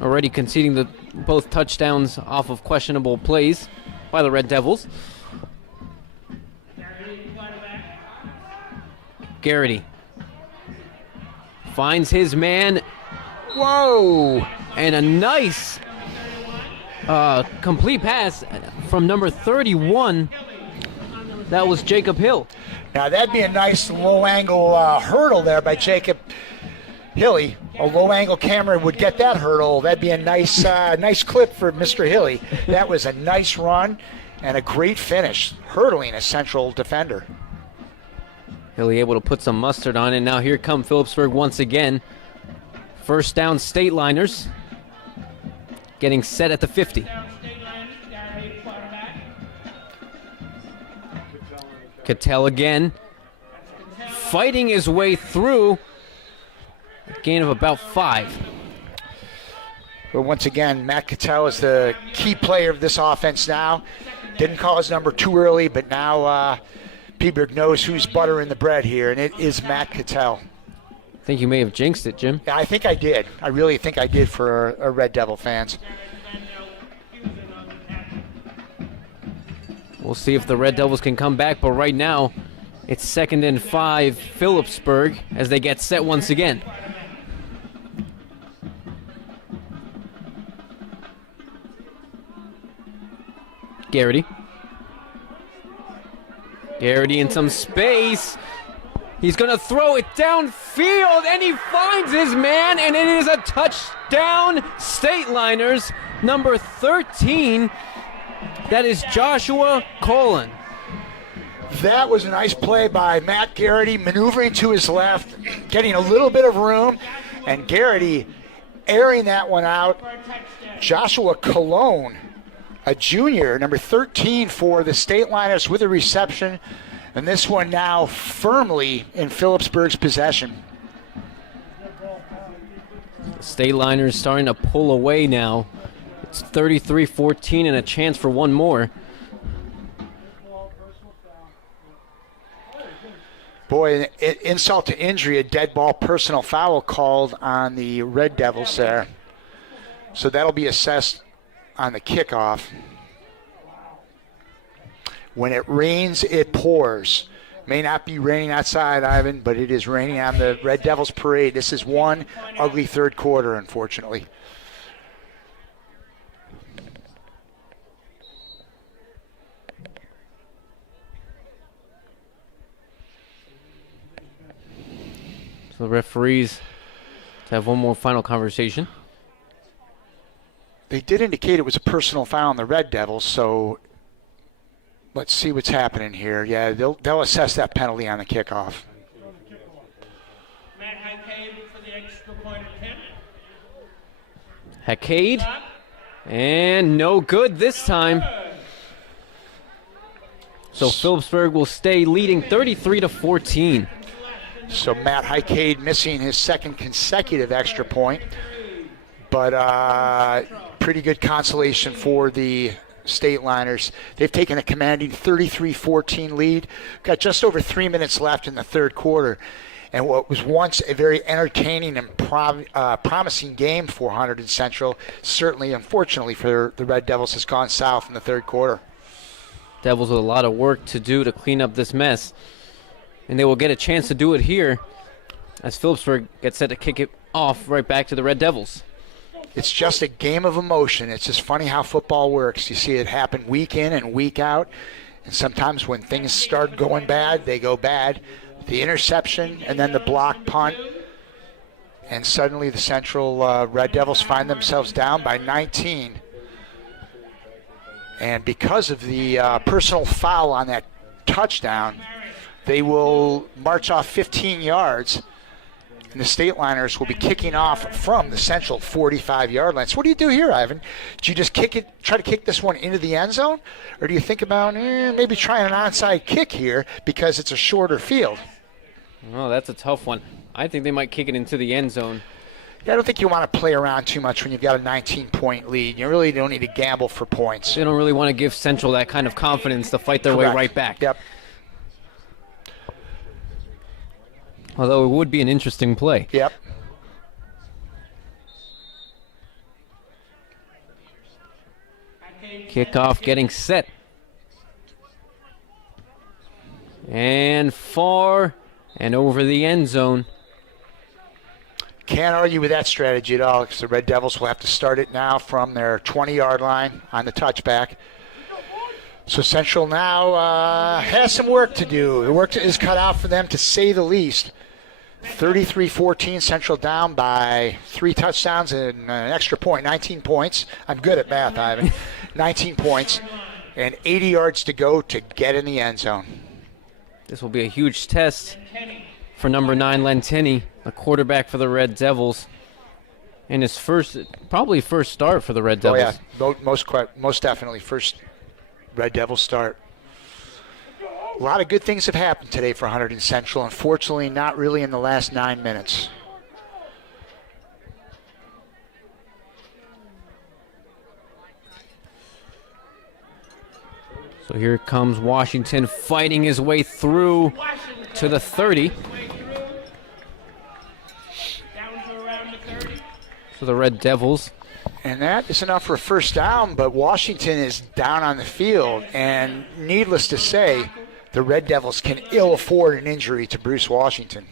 Already conceding both touchdowns off of questionable plays by the Red Devils. Garrity finds his man. Whoa! And a nice complete pass from number 31. That was Jacob Hill. Now that'd be a nice low-angle hurdle there by Jacob Hilly. A low-angle camera would get that hurdle. That'd be a nice nice clip for Mr. Hilly. That was a nice run and a great finish, hurdling a Central defender. Hilly able to put some mustard on it. Now here come Phillipsburg once again. First down, State Liners. Getting set at the 50. Cattell again. Fighting his way through. A gain of about 5. But once again, Matt Cattell is the key player of this offense now. Didn't call his number too early, but now Phillipsburg knows who's buttering the bread here, and it is Matt Cattell. I think you may have jinxed it, Jim. Yeah, I think I did. I really think I did for our Red Devil fans. We'll see if the Red Devils can come back, but right now it's 2nd and 5 Phillipsburg as they get set once again. Garrity. Garrity in some space. He's going to throw it downfield, and he finds his man, and it is a touchdown. State Liners, number 13. That is Joshua Colon. That was a nice play by Matt Garrity, maneuvering to his left, getting a little bit of room, and Garrity airing that one out. Joshua Colon, a junior, number 13 for the State Liners with a reception. And this one now firmly in Phillipsburg's possession. State Liners starting to pull away now. It's 33-14 and a chance for one more. Boy, insult to injury, a dead ball personal foul called on the Red Devils there. So that'll be assessed on the kickoff. When it rains, it pours. May not be raining outside, Ivan, but it is raining on the Red Devils parade. This is one ugly third quarter, unfortunately. So the referees have one more final conversation. They did indicate it was a personal foul on the Red Devils, so let's see what's happening here. Yeah, they'll assess that penalty on the kickoff. Matt Hackade for the extra point attempt. Hackade, and no good this time. So Phillipsburg will stay leading 33-14. So Matt Hackade missing his second consecutive extra point, but pretty good consolation for the State Liners. They've taken a commanding 33-14 lead. Got just over 3 minutes left in the third quarter. And what was once a very entertaining and promising game for Hunterdon Central, certainly, unfortunately, for the Red Devils, has gone south in the third quarter. Devils with a lot of work to do to clean up this mess. And they will get a chance to do it here as Phillipsburg gets set to kick it off right back to the Red Devils. It's just a game of emotion. It's just funny how football works. You see it happen week in and week out. And sometimes when things start going bad, they go bad. The interception and then the block punt. And suddenly the Central Red Devils find themselves down by 19. And because of the personal foul on that touchdown, they will march off 15 yards. And the State Liners will be kicking off from the Central 45-yard line. So what do you do here, Ivan? Do you just kick it, try to kick this one into the end zone? Or do you think about maybe trying an onside kick here because it's a shorter field? Oh, that's a tough one. I think they might kick it into the end zone. Yeah, I don't think you want to play around too much when you've got a 19-point lead. You really don't need to gamble for points. They don't really want to give Central that kind of confidence to fight their way right back. Yep. Although it would be an interesting play. Yep. Kickoff getting set. And far and over the end zone. Can't argue with that strategy at all because the Red Devils will have to start it now from their 20-yard line on the touchback. So Central now has some work to do. The work is cut out for them, to say the least. 33-14, Central down by 3 touchdowns and an extra point, 19 points. I'm good at math, Ivan. 19 points and 80 yards to go to get in the end zone. This will be a huge test for number 9, Len Tenney, a quarterback for the Red Devils. And his probably first start for the Red Devils. Oh, yeah, most definitely first Red Devil start. A lot of good things have happened today for Hunterdon Central. Unfortunately, not really in the last 9 minutes. So here comes Washington fighting his way through to the 30. So the Red Devils. And that is enough for a first down, but Washington is down on the field. And needless to say, the Red Devils can ill afford an injury to Bruce Washington.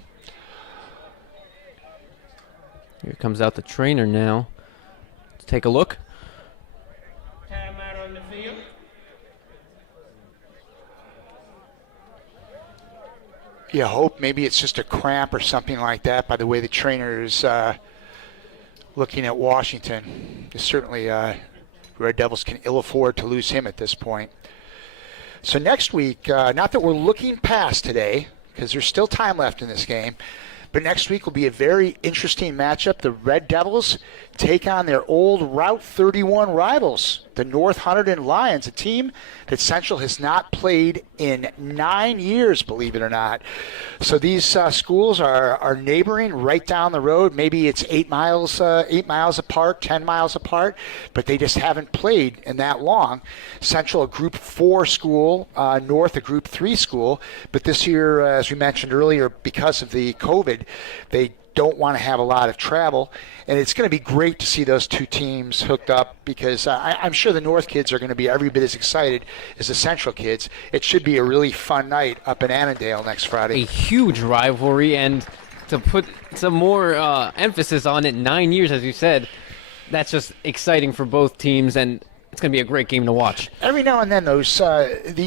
Here comes out the trainer now. Let's take a look. Timeout on the field. You hope maybe it's just a cramp or something like that by the way the trainer is looking at Washington. Certainly, Red Devils can ill afford to lose him at this point. So next week, not that we're looking past today, because there's still time left in this game, But next week will be a very interesting matchup. The Red Devils take on their old Route 31 rivals, the North Hunterdon Lions, a team that Central has not played in 9 years, believe it or not. So these schools are neighboring right down the road. Maybe it's 8 miles apart, 10 miles apart, but they just haven't played in that long. Central, a Group 4 school, North, a Group 3 school. But this year, as we mentioned earlier, because of the COVID, they don't want to have a lot of travel, and it's going to be great to see those two teams hooked up because I'm sure the North kids are going to be every bit as excited as the Central kids. It should be a really fun night up in Annandale next Friday. A huge rivalry, and to put some more emphasis on it, 9 years, as you said, that's just exciting for both teams, and it's going to be a great game to watch. Every now and then these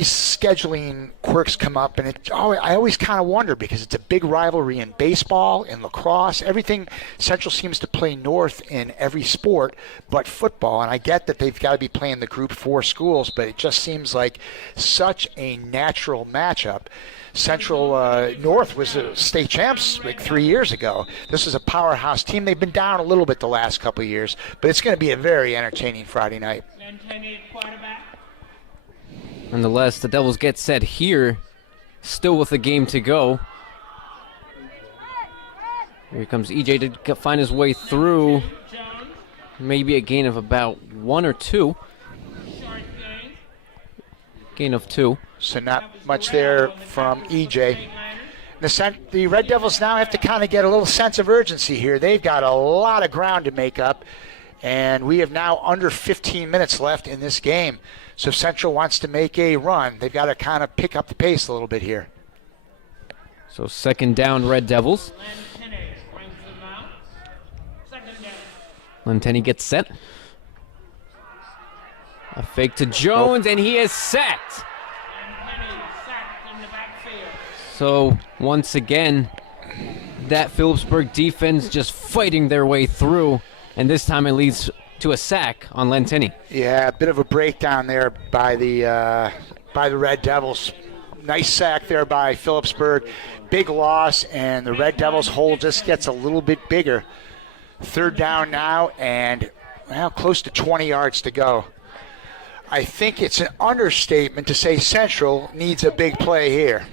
scheduling quirks come up, and I always kind of wonder because it's a big rivalry in baseball, in lacrosse, everything. Central seems to play North in every sport but football, and I get that they've got to be playing the Group 4 schools, but it just seems like such a natural matchup. Central North was state champs like 3 years ago. This is a powerhouse team. They've been down a little bit the last couple of years, but it's going to be a very entertaining Friday night. Nonetheless, the Devils get set here, still with a game to go. Here comes EJ to find his way through. Maybe a gain of about 1 or 2. Gain of 2. So not much there from EJ. The Red Devils now have to kind of get a little sense of urgency here. They've got a lot of ground to make up, and we have now under 15 minutes left in this game. So if Central wants to make a run, they've got to kind of pick up the pace a little bit here. So second down, Red Devils. Lenteni gets set. A fake to Jones, and he is set. So once again, that Phillipsburg defense just fighting their way through, and this time it leads to a sack on Lenteni. Yeah, a bit of a breakdown there by the Red Devils. Nice sack there by Phillipsburg. Big loss, and the Red Devils' hole just gets a little bit bigger. Third down now, and close to 20 yards to go. I think it's an understatement to say Central needs a big play here.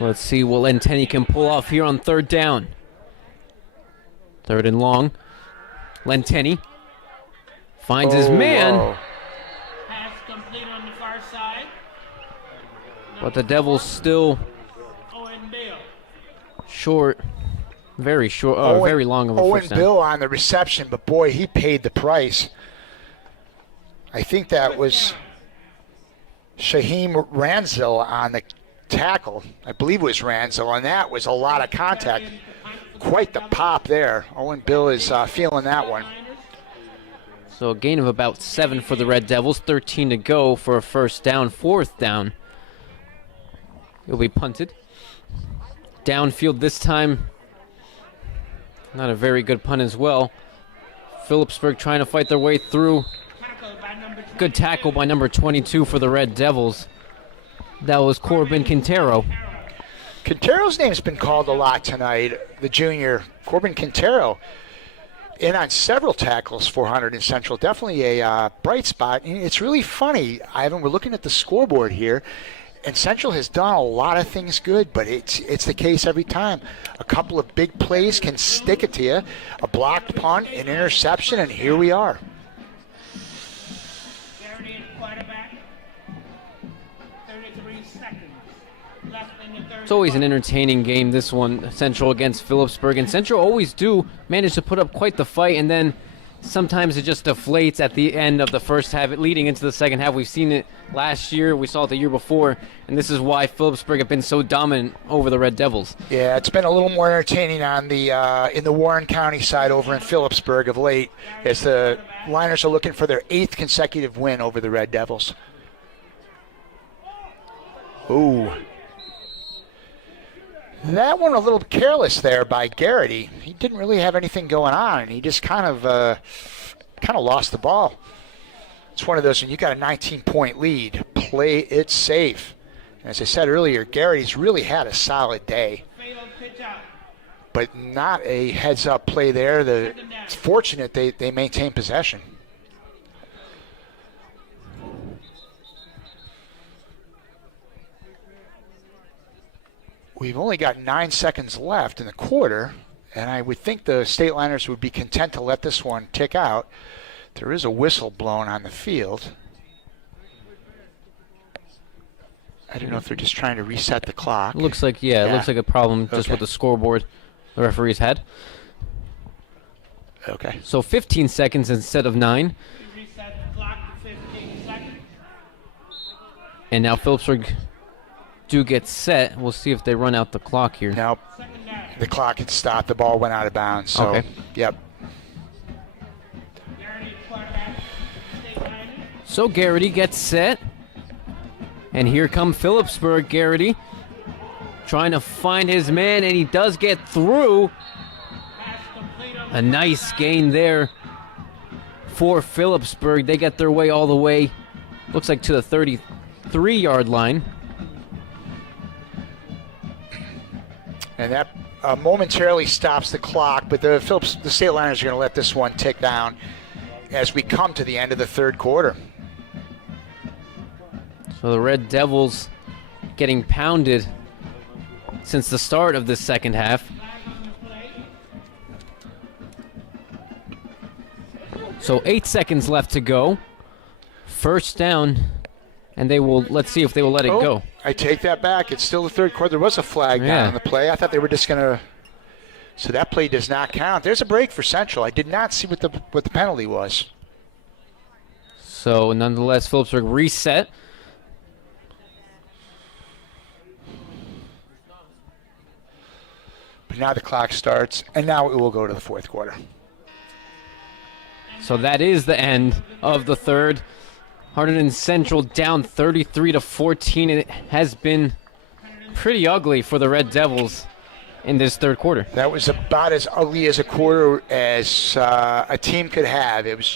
Let's see what Lenteni can pull off here on third down. Third and long. Lenteni finds his man. Whoa. Pass complete on the far side. But the Devils still Owen Bill. short. Very short, very long of a Owen first down. Bill on the reception, but boy, he paid the price. I think that was Shaheem Ranzel on the tackle. I believe it was Ranzel, and that was a lot of contact. Quite the pop there. Owen Bill is feeling that one. So a gain of about 7 for the Red Devils. 13 to go for a first down. Fourth down. It'll be punted. Downfield this time. Not a very good punt as well. Phillipsburg trying to fight their way through. Good tackle by number 22 for the Red Devils. That was Corbin Quintero. Quintero's name's been called a lot tonight, the junior. Corbin Quintero in on several tackles for Hunterdon Central. Definitely a bright spot. And it's really funny, Ivan, we're looking at the scoreboard here, and Central has done a lot of things good, but it's the case every time. A couple of big plays can stick it to you. A blocked punt, an interception, and here we are. It's always an entertaining game, this one, Central against Phillipsburg. And Central always do manage to put up quite the fight, and then sometimes it just deflates at the end of the first half, leading into the second half. We've seen it last year, we saw it the year before, and this is why Phillipsburg have been so dominant over the Red Devils. Yeah, it's been a little more entertaining on the in the Warren County side over in Phillipsburg of late, as the Liners are looking for their 8th consecutive win over the Red Devils. Ooh. That one a little careless there by Garrity. He didn't really have anything going on, and he just kind of lost the ball. It's one of those when you got a 19-point lead, play it safe. As I said earlier, Garrity's really had a solid day, Fatal pitch out. but not a heads-up play there. It's fortunate they maintain possession. We've only got 9 seconds left in the quarter, and I would think the State Liners would be content to let this one tick out. There is a whistle blown on the field. I don't know if they're just trying to reset the clock. Looks like, it looks like a problem just with the scoreboard the referees had. Okay. So 15 seconds instead of 9. Reset the clock to 15 seconds. And now Phillipsburg do get set. We'll see if they run out the clock here. Now the clock had stopped. The ball went out of bounds. So, Okay. Yep. Garrity, quarterback, State Liners. So Garrity gets set. And here come Phillipsburg. Garrity trying to find his man, and he does get through. Pass complete on A nice gain there for Phillipsburg. They get their way all the way, looks like to the 33-yard line. And that momentarily stops the clock, but the State Liners are going to let this one tick down as we come to the end of the third quarter. So the Red Devils getting pounded since the start of this second half. So 8 seconds left to go. First down, and let's see if they will let it go. I take that back. It's still the third quarter. There was a flag down on the play. I thought they were just going to. So that play does not count. There's a break for Central. I did not see what the penalty was. So nonetheless, Phillipsburg reset. But now the clock starts, and now it will go to the fourth quarter. So that is the end of the third. Hunterdon Central down 33-14. It has been pretty ugly for the Red Devils in this third quarter. That was about as ugly as a quarter as a team could have. It was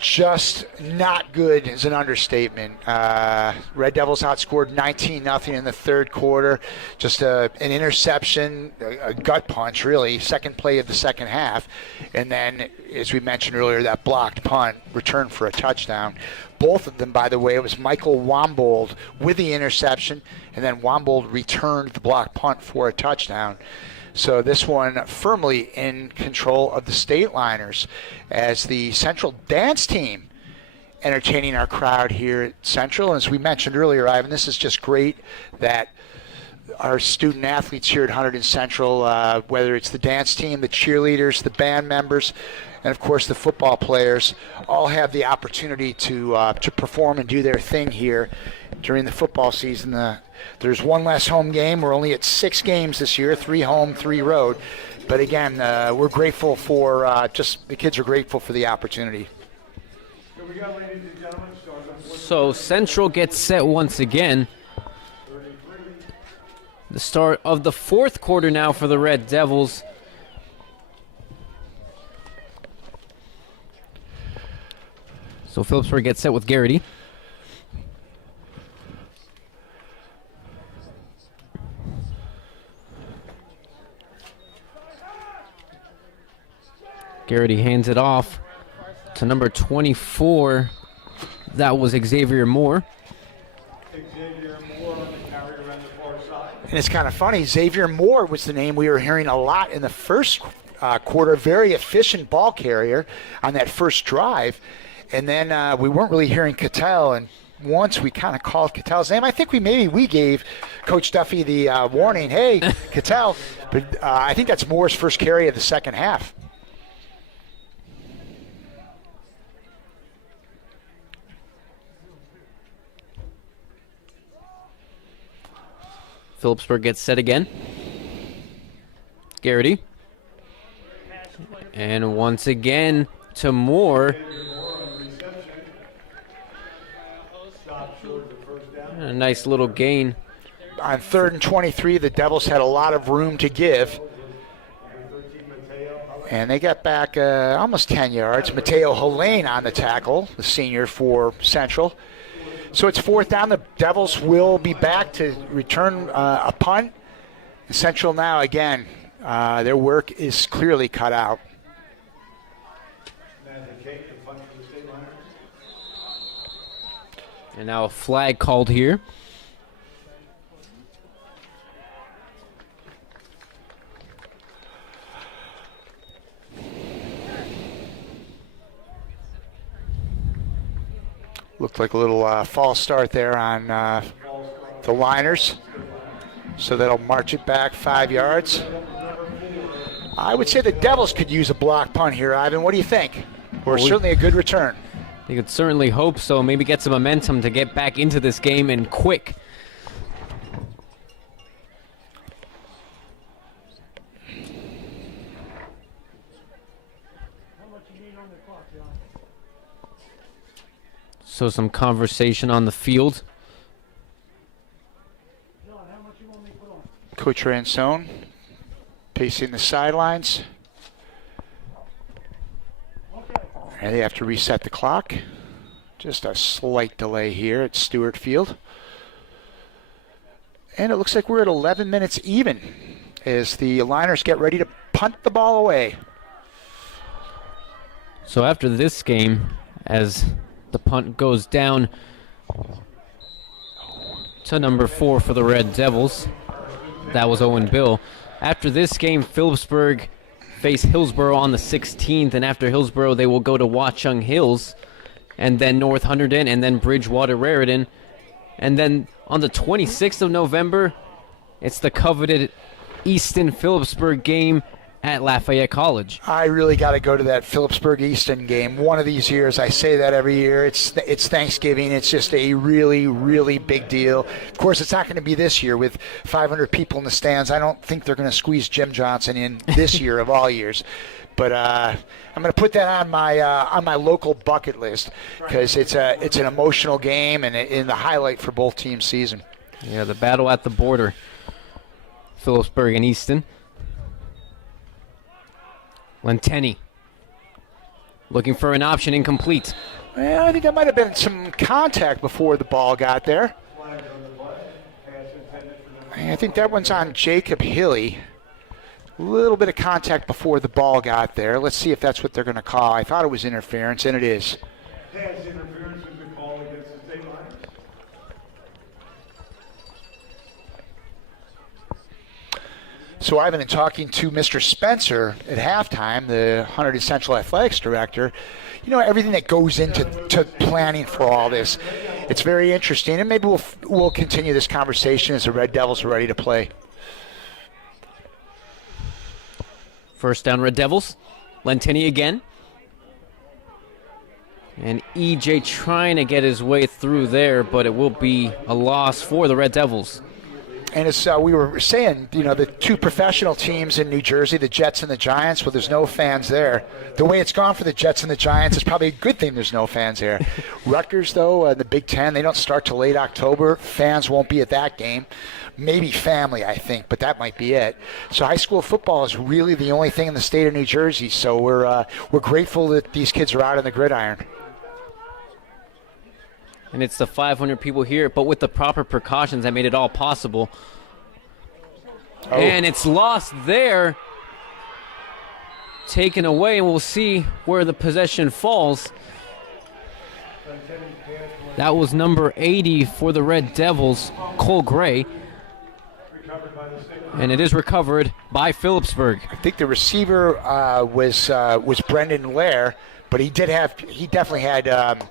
just not good is an understatement. Red Devils outscored 19-0 in the third quarter. Just an interception, a gut punch, really, second play of the second half. And then, as we mentioned earlier, that blocked punt returned for a touchdown. Both of them, by the way, it was Michael Wombold with the interception, and then Wombold returned the blocked punt for a touchdown. So this one firmly in control of the State Liners as the Central dance team entertaining our crowd here at Central. And as we mentioned earlier, Ivan, this is just great that our student athletes here at Hunterdon Central, whether it's the dance team, the cheerleaders, the band members, and of course the football players, all have the opportunity to perform and do their thing here during the football season. There's one less home game. We're only at 6 games this year, 3 home, 3 road. But again, we're grateful for the kids are grateful for the opportunity. Here we go, ladies and gentlemen. So Central gets set once again. The start of the fourth quarter now for the Red Devils. So Phillipsburg gets set with Garrity. Garrity hands it off to number 24. That was Xavier Moore. Xavier Moore on the carry around the far side. And it's kind of funny, Xavier Moore was the name we were hearing a lot in the first quarter. Very efficient ball carrier on that first drive. And then we weren't really hearing Cattell. And once we kind of called Cattell's name, I think we gave Coach Duffy the warning, hey, Cattell. But I think that's Moore's first carry of the second half. Phillipsburg gets set again. Garrity. And once again to Moore. A nice little gain. On 3rd and 23, the Devils had a lot of room to give. And they got back almost 10 yards. Mateo Helene on the tackle, the senior for Central. So it's 4th down. The Devils will be back to return a punt. Central now, again, their work is clearly cut out. And now a flag called here. Looked like a little false start there on the Liners. So that'll march it back 5 yards. I would say the Devils could use a block punt here, Ivan. What do you think? Or certainly a good return. They could certainly hope so. Maybe get some momentum to get back into this game and quick. So some conversation on the field. Coach Ransone pacing the sidelines. And they have to reset the clock. Just a slight delay here at Stewart Field. And it looks like we're at 11 minutes even as the Liners get ready to punt the ball away. So after this game, as the punt goes down to number 4 for the Red Devils, that was Owen Bill. After this game, Phillipsburg face Hillsborough on the 16th, and after Hillsborough, they will go to Watchung Hills, and then North Hunterdon, and then Bridgewater Raritan. And then on the 26th of November, it's the coveted Easton Phillipsburg game at Lafayette College. I really got to go to that Phillipsburg Easton game one of these years. I say that every year. It's Thanksgiving. It's just a really, really big deal. Of course, it's not going to be this year with 500 people in the stands. I don't think they're going to squeeze Jim Johnson in this year of all years. But I'm going to put that on my local bucket list because it's an emotional game and in the highlight for both teams' season. Yeah, the battle at the border, Phillipsburg and Easton. Lenteni looking for an option, incomplete. Well, I think there might have been some contact before the ball got there. I think that one's on Jacob Hilly. A little bit of contact before the ball got there. Let's see if that's what they're going to call. I thought it was interference, and it is. Pass interference was the call against the state line. So I've been talking to Mr. Spencer at halftime, the Hunterdon Central Athletics Director. You know, everything that goes into planning for all this. It's very interesting, and maybe we'll continue this conversation as the Red Devils are ready to play. First down, Red Devils. Lentini again. And EJ trying to get his way through there, but it will be a loss for the Red Devils. And as we were saying, you know, the two professional teams in New Jersey, the Jets and the Giants, well, there's no fans there. The way it's gone for the Jets and the Giants is probably a good thing there's no fans there. Rutgers, though, the Big Ten, they don't start till late October. Fans won't be at that game. Maybe family, I think, but that might be it. So high school football is really the only thing in the state of New Jersey. So we're grateful that these kids are out on the gridiron. And it's the 500 people here, but with the proper precautions that made it all possible. Oh. And it's lost there. Taken away, and we'll see where the possession falls. That was number 80 for the Red Devils, Cole Gray. And it is recovered by Phillipsburg. I think the receiver was Brendan Lair, but he definitely had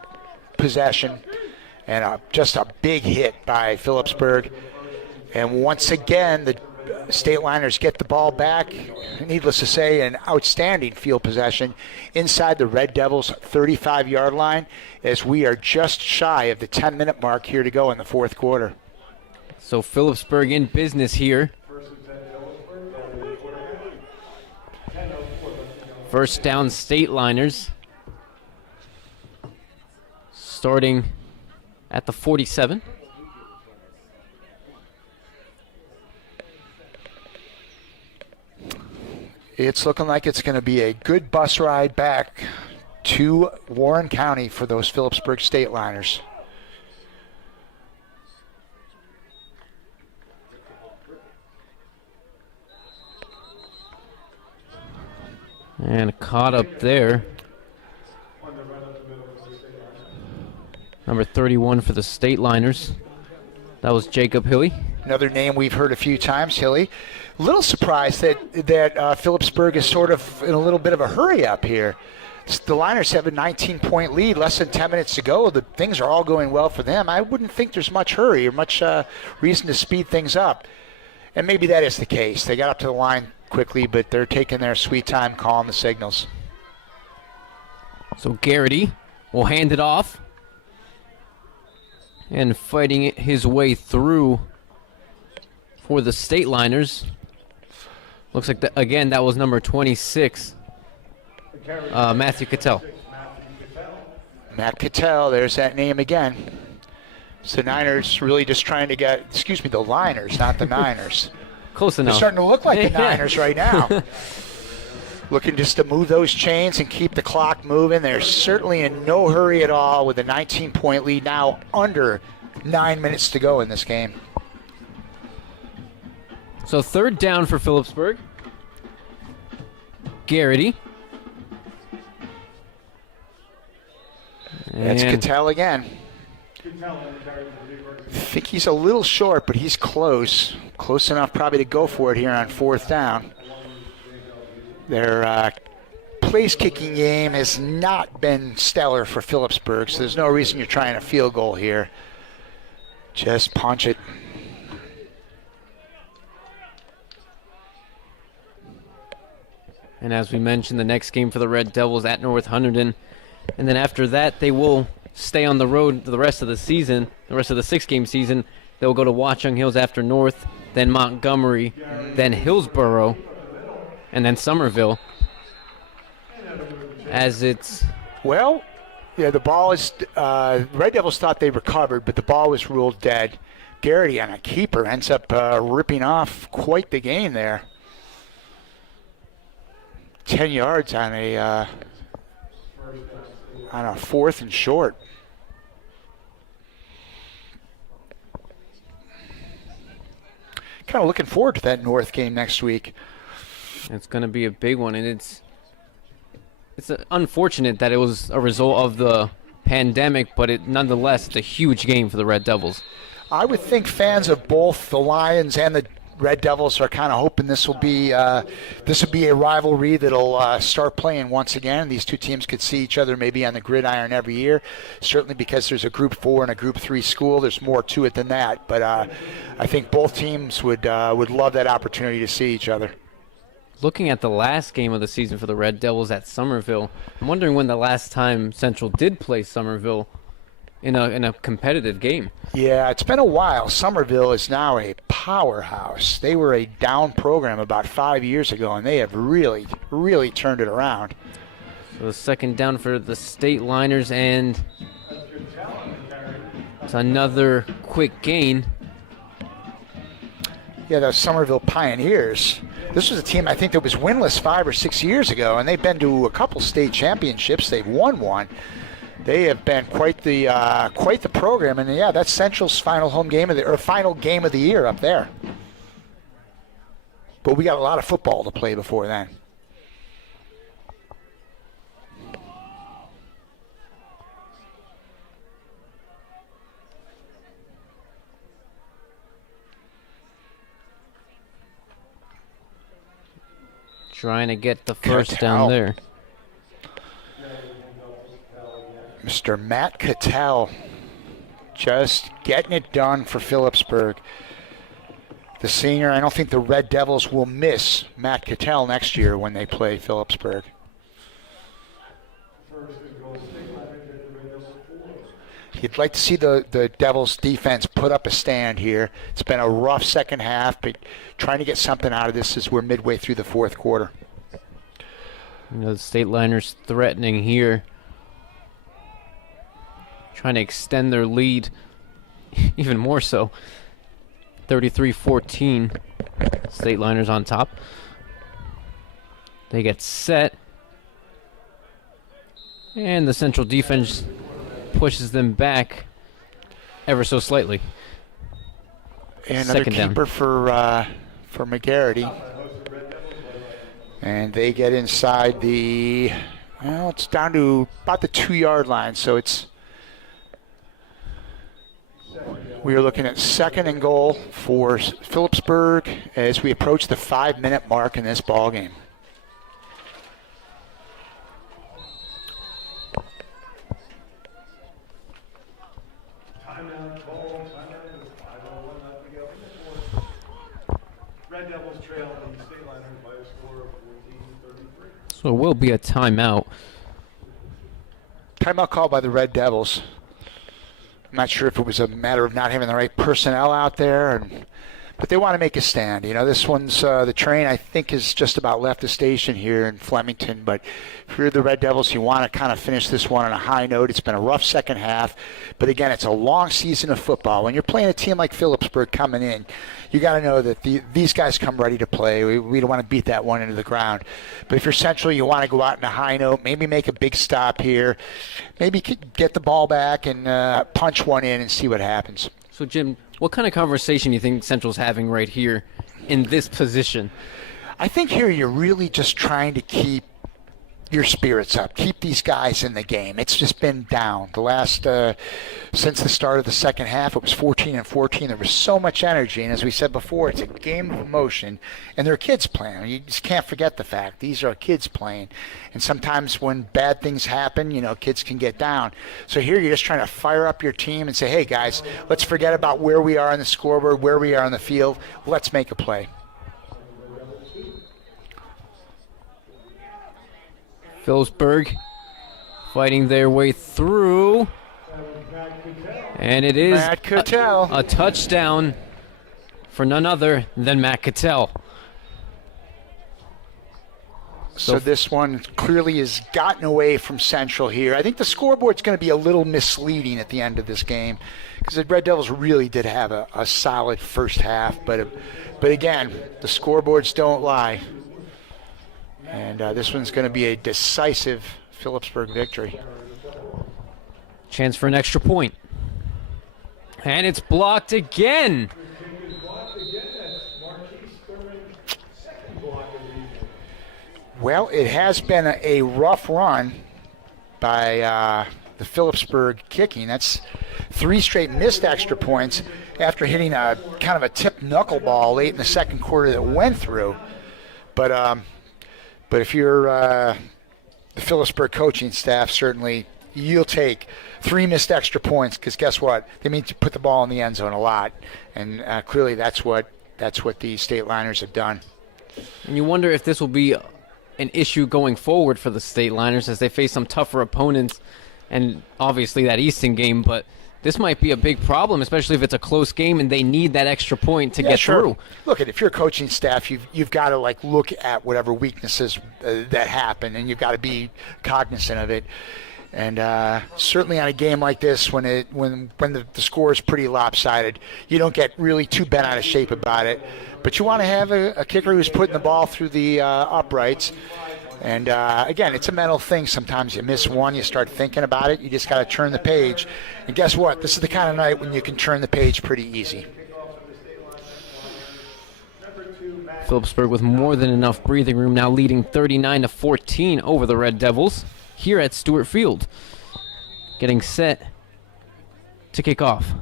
possession. And just a big hit by Phillipsburg. And once again, the State Liners get the ball back. Needless to say, an outstanding field possession inside the Red Devils' 35-yard line as we are just shy of the 10-minute mark here to go in the fourth quarter. So Phillipsburg in business here. First down, State Liners. Starting at the 47. It's looking like it's going to be a good bus ride back to Warren County for those Phillipsburg State Liners. And caught up there. Number 31 for the State Liners. That was Jacob Hilly. Another name we've heard a few times, Hilly. A little surprised that Phillipsburg is sort of in a little bit of a hurry up here. The Liners have a 19-point lead, less than 10 minutes to go. The things are all going well for them. I wouldn't think there's much hurry or much reason to speed things up. And maybe that is the case. They got up to the line quickly, but they're taking their sweet time calling the signals. So Garrity will hand it off. And fighting his way through for the State Liners. Looks like, again, that was number 26. Matthew Cattell. Matt Cattell, there's that name again. So Niners really just trying to get, the Liners, not the Niners. Close enough. They're starting to look like the Niners right now. Looking just to move those chains and keep the clock moving. They're certainly in no hurry at all with a 19-point lead now, under 9 minutes to go in this game. So third down for Phillipsburg. Garrity. That's Cattell again. I think he's a little short, but he's close. Close enough probably to go for it here on fourth down. Their place-kicking game has not been stellar for Phillipsburg, so there's no reason you're trying a field goal here. Just punch it. And as we mentioned, the next game for the Red Devils at North Hunterdon. And then after that, they will stay on the road the rest of the season, the rest of the 6-game season. They'll go to Watchung Hills after North, then Montgomery, then Hillsborough, and then Somerville. As it's... Well, yeah, the ball is... Red Devils thought they recovered, but the ball was ruled dead. Garrity on a keeper ends up ripping off quite the gain there. 10 yards on a fourth and short. Kind of looking forward to that North game next week. It's going to be a big one, and it's unfortunate that it was a result of the pandemic, but nonetheless, it's a huge game for the Red Devils. I would think fans of both the Lions and the Red Devils are kind of hoping this will be a rivalry that'll start playing once again. These two teams could see each other maybe on the gridiron every year. Certainly because there's a Group 4 and a Group 3 school, there's more to it than that. But I think both teams would love that opportunity to see each other. Looking at the last game of the season for the Red Devils at Somerville, I'm wondering when the last time Central did play Somerville in a competitive game. Yeah, it's been a while. Somerville is now a powerhouse. They were a down program about 5 years ago, and they have really, really turned it around. So the second down for the State Liners, and it's another quick gain. Yeah, the Somerville Pioneers. This was a team I think that was winless 5 or 6 years ago, and they've been to a couple state championships. They've won one. They have been quite the program, and yeah, that's Central's final game of the year up there. But we got a lot of football to play before then. Trying to get the first down there. Mr. Matt Cattell just getting it done for Phillipsburg. The senior, I don't think the Red Devils will miss Matt Cattell next year when they play Phillipsburg. You'd like to see the Devils defense put up a stand here. It's been a rough second half, but trying to get something out of this as we're midway through the fourth quarter. The State Liners threatening here. Trying to extend their lead even more so. 33-14. State Liners on top. They get set. And the Central defense pushes them back ever so slightly. And another keeper for McGarrity. And they get inside the, well, it's down to about the 2-yard line. So we are looking at 2nd and goal for Phillipsburg as we approach the 5-minute mark in this ball game. Timeout call, timeout with 5:01 left to go in the fourth. Red Devils trail the state liners by a score of 14-33. So it will be a timeout. Timeout call by the Red Devils. I'm not sure if it was a matter of not having the right personnel out there, but they want to make a stand. You know, this one's the train, I think, is just about left the station here in Flemington. But if you're the Red Devils, you want to kind of finish this one on a high note. It's been a rough second half, but again, it's a long season of football. When you're playing a team like Phillipsburg coming in, you got to know that these guys come ready to play. We don't want to beat that one into the ground. But if you're Central, you want to go out on a high note, maybe make a big stop here, maybe get the ball back and punch one in and see what happens. So, Jim, what kind of conversation do you think Central's having right here in this position? I think here you're really just trying to keep your spirits up, keep these guys in the game. It's just been down. The last, since the start of the second half, it was 14-14. There was so much energy, and as we said before, it's a game of emotion, and they're kids playing. You just can't forget the fact. These are kids playing, and sometimes when bad things happen, you know, kids can get down. So here you're just trying to fire up your team and say, hey, guys, let's forget about where we are on the scoreboard, where we are on the field. Let's make a play. Phillipsburg fighting their way through. And it is Matt Cattell. a touchdown for none other than Matt Cattell. So this one clearly has gotten away from Central here. I think the scoreboard's going to be a little misleading at the end of this game because the Red Devils really did have a solid first half. But again, the scoreboards don't lie. And this one's going to be a decisive Phillipsburg victory. Chance for an extra point. And it's blocked again. Well, it has been a rough run by the Phillipsburg kicking. That's 3 straight missed extra points after hitting a kind of a tipped knuckleball late in the second quarter that went through. But if you're the Phillipsburg coaching staff, certainly you'll take 3 missed extra points because guess what? They mean to put the ball in the end zone a lot, and clearly that's what the State Liners have done. And you wonder if this will be an issue going forward for the State Liners as they face some tougher opponents, and obviously that Easton game, but this might be a big problem, especially if it's a close game and they need that extra point to get through. Look, if you're a coaching staff, you've got to look at whatever weaknesses that happen, and you've got to be cognizant of it. And certainly on a game like this, when the score is pretty lopsided, you don't get really too bent out of shape about it. But you want to have a kicker who's putting the ball through the uprights. And again, it's a mental thing. Sometimes you miss one, you start thinking about it. You just got to turn the page. And guess what? This is the kind of night when you can turn the page pretty easy. Phillipsburg with more than enough breathing room, now leading 39-14 over the Red Devils here at Stewart Field. Getting set to kick off.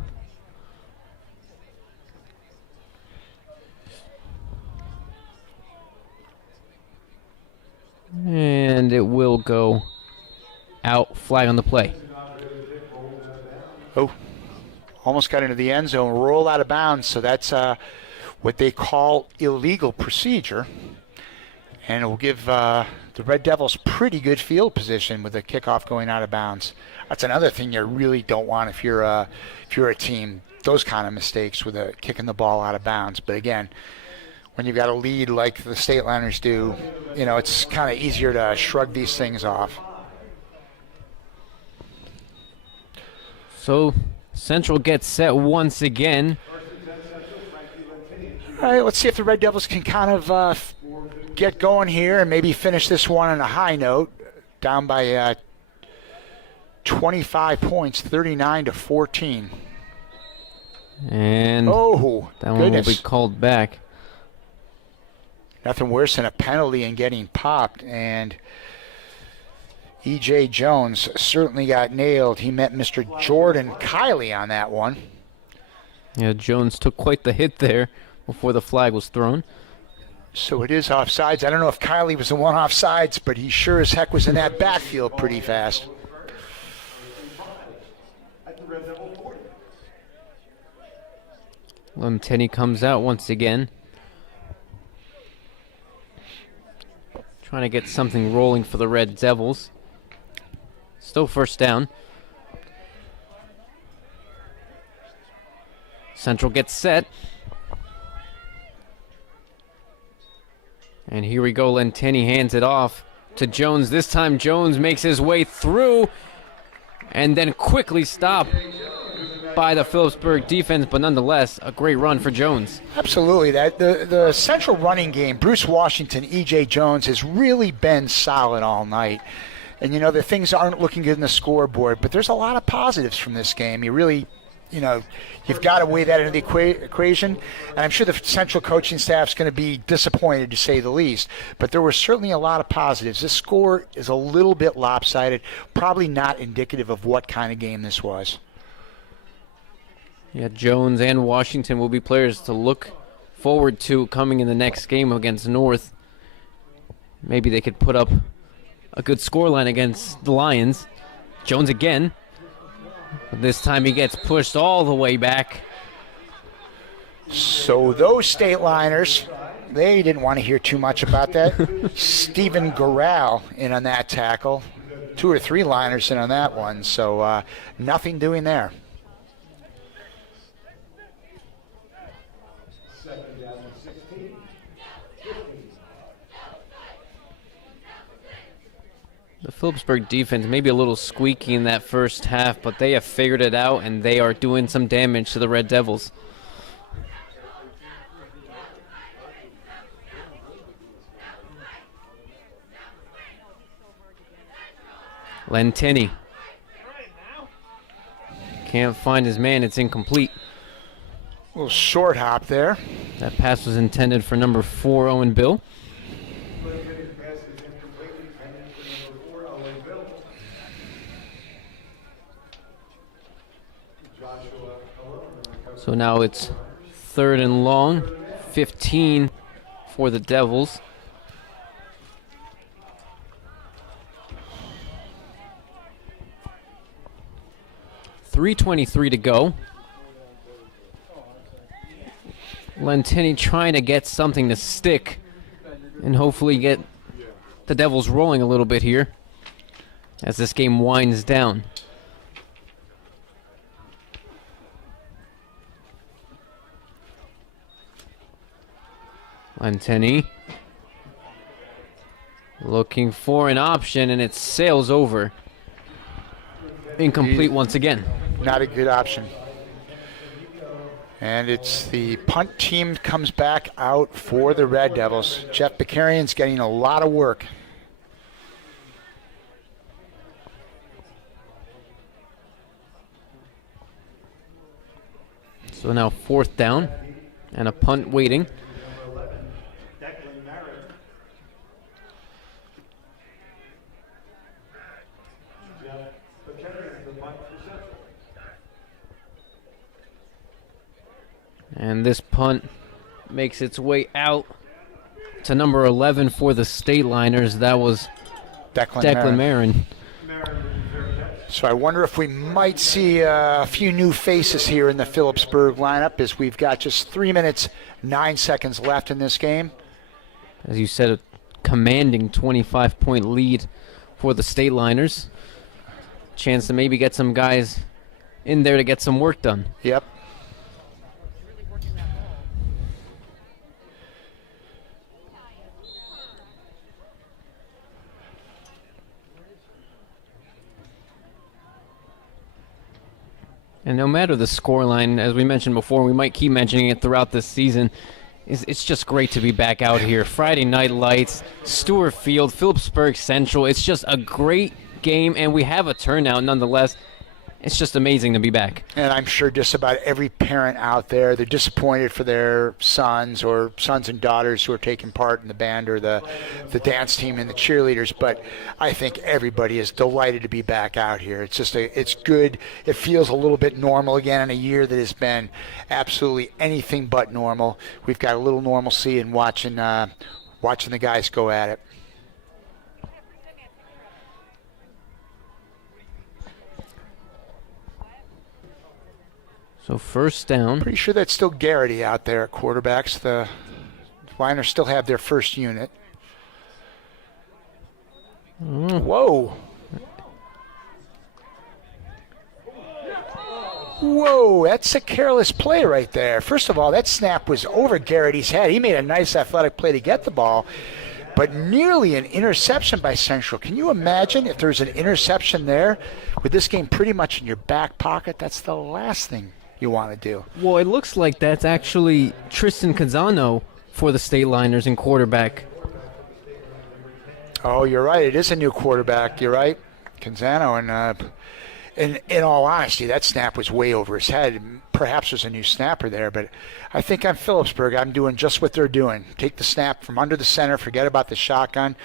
And it will go out, flag on the play. Oh, almost got into the end zone, roll out of bounds. So that's what they call illegal procedure. And it will give the Red Devils pretty good field position with a kickoff going out of bounds. That's another thing you really don't want if you're a team, those kind of mistakes with kicking the ball out of bounds. But again, when you've got a lead like the State Liners do, you know, it's kind of easier to shrug these things off. So Central gets set once again. All right, let's see if the Red Devils can kind of get going here and maybe finish this one on a high note, down by 25 points, 39-14. And oh, that one will be called back. Nothing worse than a penalty and getting popped. And E.J. Jones certainly got nailed. He met Mr. Jordan Kiley on that one. Yeah, Jones took quite the hit there before the flag was thrown. So it is offsides. I don't know if Kiley was the one offsides, but he sure as heck was in that backfield pretty fast. Lentenny comes out once again. Trying to get something rolling for the Red Devils. Still first down. Central gets set. And here we go. Lentenny hands it off to Jones. This time Jones makes his way through and then quickly stopped by the Phillipsburg defense, but nonetheless, a great run for Jones. Absolutely. The Central running game, Bruce Washington, E.J. Jones, has really been solid all night. And, you know, the things aren't looking good in the scoreboard, but there's a lot of positives from this game. You really, you know, you've got to weigh that into the equation. And I'm sure the Central coaching staff's going to be disappointed, to say the least. But there were certainly a lot of positives. This score is a little bit lopsided, probably not indicative of what kind of game this was. Yeah, Jones and Washington will be players to look forward to coming in the next game against North. Maybe they could put up a good scoreline against the Lions. Jones again. But this time he gets pushed all the way back. So those state liners, they didn't want to hear too much about that. Stephen Garral in on that tackle. 2 or 3 liners in on that one. So nothing doing there. The Phillipsburg defense may be a little squeaky in that first half, but they have figured it out, and they are doing some damage to the Red Devils. Lentenny. Can't find his man. It's incomplete. A little short hop there. That pass was intended for number 4, Owen Bill. So now it's 3rd and long, 15 for the Devils. .323 to go. Lentenny trying to get something to stick and hopefully get the Devils rolling a little bit here as this game winds down. Lentenny looking for an option, and it sails over. Incomplete once again. Not a good option. And it's the punt team comes back out for the Red Devils. Jeff Bakarian's getting a lot of work. So now 4th down and a punt waiting. And this punt makes its way out to number 11 for the State Liners. That was Declan Marin. So I wonder if we might see a few new faces here in the Phillipsburg lineup, as we've got just 3 minutes, 9 seconds left in this game. As you said, a commanding 25-point lead for the State Liners. Chance to maybe get some guys in there to get some work done. Yep. And no matter the scoreline, as we mentioned before, we might keep mentioning it throughout this season, it's just great to be back out here. Friday Night Lights, Stewart Field, Phillipsburg Central. It's just a great game, and we have a turnout nonetheless. it's just amazing to be back. And I'm sure just about every parent out there, they're disappointed for their sons or sons and daughters who are taking part in the band or the dance team and the cheerleaders. But I think everybody is delighted to be back out here. It's just it's good. It feels a little bit normal again in a year that has been absolutely anything but normal. We've got a little normalcy in watching the guys go at it. So first down. Pretty sure that's still Garrity out there at quarterbacks. The Liners still have their first unit. Whoa. Whoa, that's a careless play right there. First of all, that snap was over Garrity's head. He made a nice athletic play to get the ball, but nearly an interception by Central. Can you imagine if there's an interception there with this game pretty much in your back pocket? That's the last thing you want to do. Well, it looks like that's actually Tristan Canzano for the State Liners in quarterback. Oh, you're right. It is a new quarterback. You're right. Canzano. And in all honesty, that snap was way over his head. Perhaps there's a new snapper there, but I think on Phillipsburg, I'm doing just what they're doing. Take the snap from under the center. Forget about the shotgun.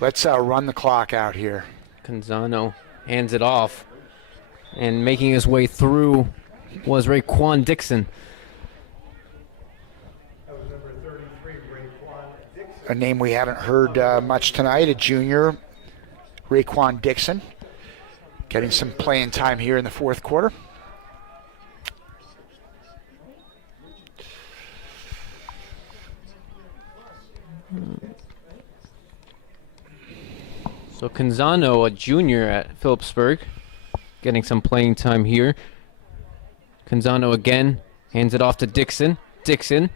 Let's run the clock out here. Canzano hands it off. And making his way through was Raekwon Dixon. A name we haven't heard much tonight, a junior, Raekwon Dixon, getting some playing time here in the fourth quarter. So Canzano, a junior at Phillipsburg, getting some playing time here. Canzano again, hands it off to Dixon. Dixon.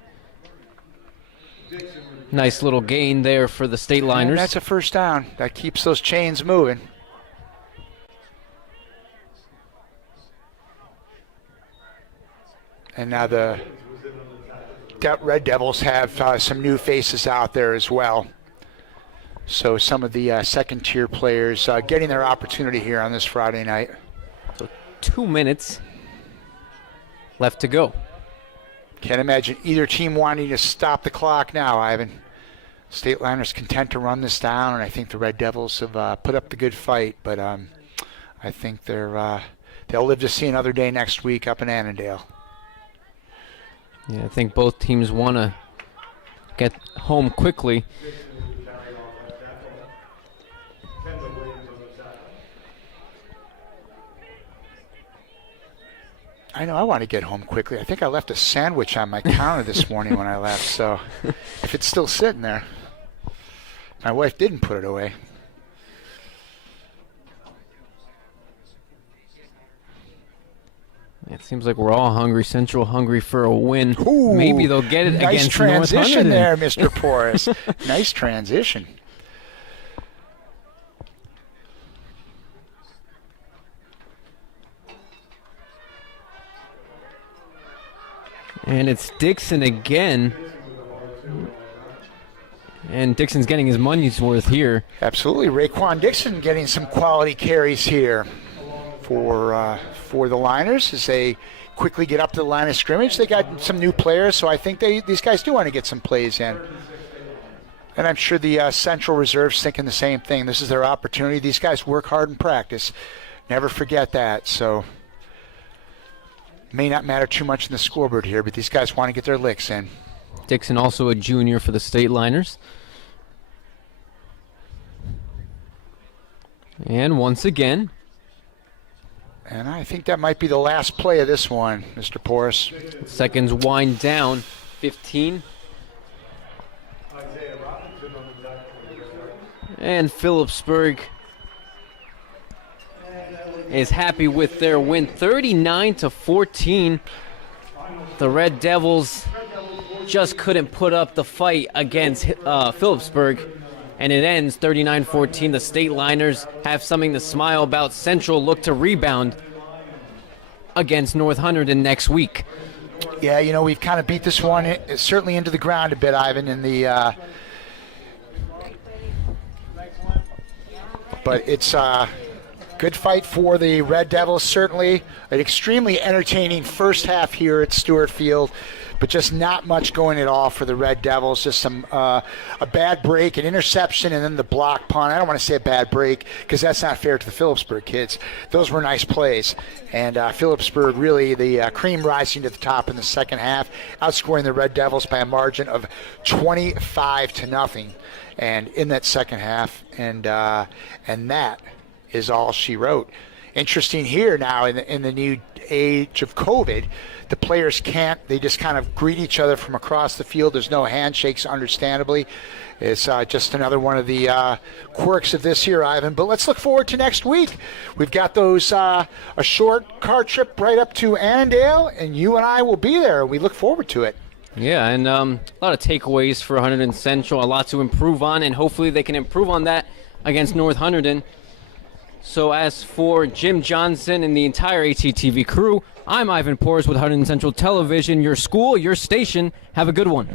Nice little gain there for the State Liners. And that's a first down. That keeps those chains moving. And now the Red Devils have some new faces out there as well. So some of the second-tier players getting their opportunity here on this Friday night. So 2 minutes left to go. Can't imagine either team wanting to stop the clock now, Ivan. State Liners content to run this down, and I think the Red Devils have put up the good fight, but I think they'll live to see another day next week up in Annandale. Yeah, I think both teams want to get home quickly. I know I want to get home quickly. I think I left a sandwich on my counter this morning when I left, so if it's still sitting there. My wife didn't put it away. It seems like we're all hungry. Central hungry for a win. Ooh, maybe they'll get it nice against North transition Hunterdon. there, Mr. Porras. Nice transition. And it's Dixon again. And Dixon's getting his money's worth here. Absolutely. Raekwon Dixon getting some quality carries here for the Liners as they quickly get up to the line of scrimmage. They got some new players, so I think these guys do want to get some plays in. And I'm sure the Central Reserve's thinking the same thing. This is their opportunity. These guys work hard in practice. Never forget that. So may not matter too much in the scoreboard here, but these guys want to get their licks in. Dixon also a junior for the State Liners. And once again. And I think that might be the last play of this one, Mr. Porras. Seconds wind down. 15. And Phillipsburg is happy with their win, 39-14. The Red Devils just couldn't put up the fight against Phillipsburg, and it ends 39-14. The State Liners have something to smile about. Central look to rebound against North Hunterdon next week. Yeah, you know, we've kind of beat this one certainly into the ground a bit, Ivan, in the but it's Good fight for the Red Devils, certainly. An extremely entertaining first half here at Stewart Field, but just not much going at all for the Red Devils. Just some a bad break, an interception, and then the block punt. I don't want to say a bad break because that's not fair to the Phillipsburg kids. Those were nice plays. And Phillipsburg really the cream rising to the top in the second half, outscoring the Red Devils by a margin of 25-0. And in that second half, and that is all she wrote. Interesting here now in the new age of COVID, the players can't, they just kind of greet each other from across the field. There's no handshakes, understandably. It's just another one of the quirks of this year, Ivan. But let's look forward to next week. We've got those a short car trip right up to Annandale, and you and I will be there. We look forward to it. Yeah, and a lot of takeaways for Hunterdon Central, a lot to improve on, and hopefully they can improve on that against North Hunterdon. So as for Jim Johnson and the entire ATTV crew, I'm Ivan Pors with Hunterdon Central Television, your school, your station. Have a good one.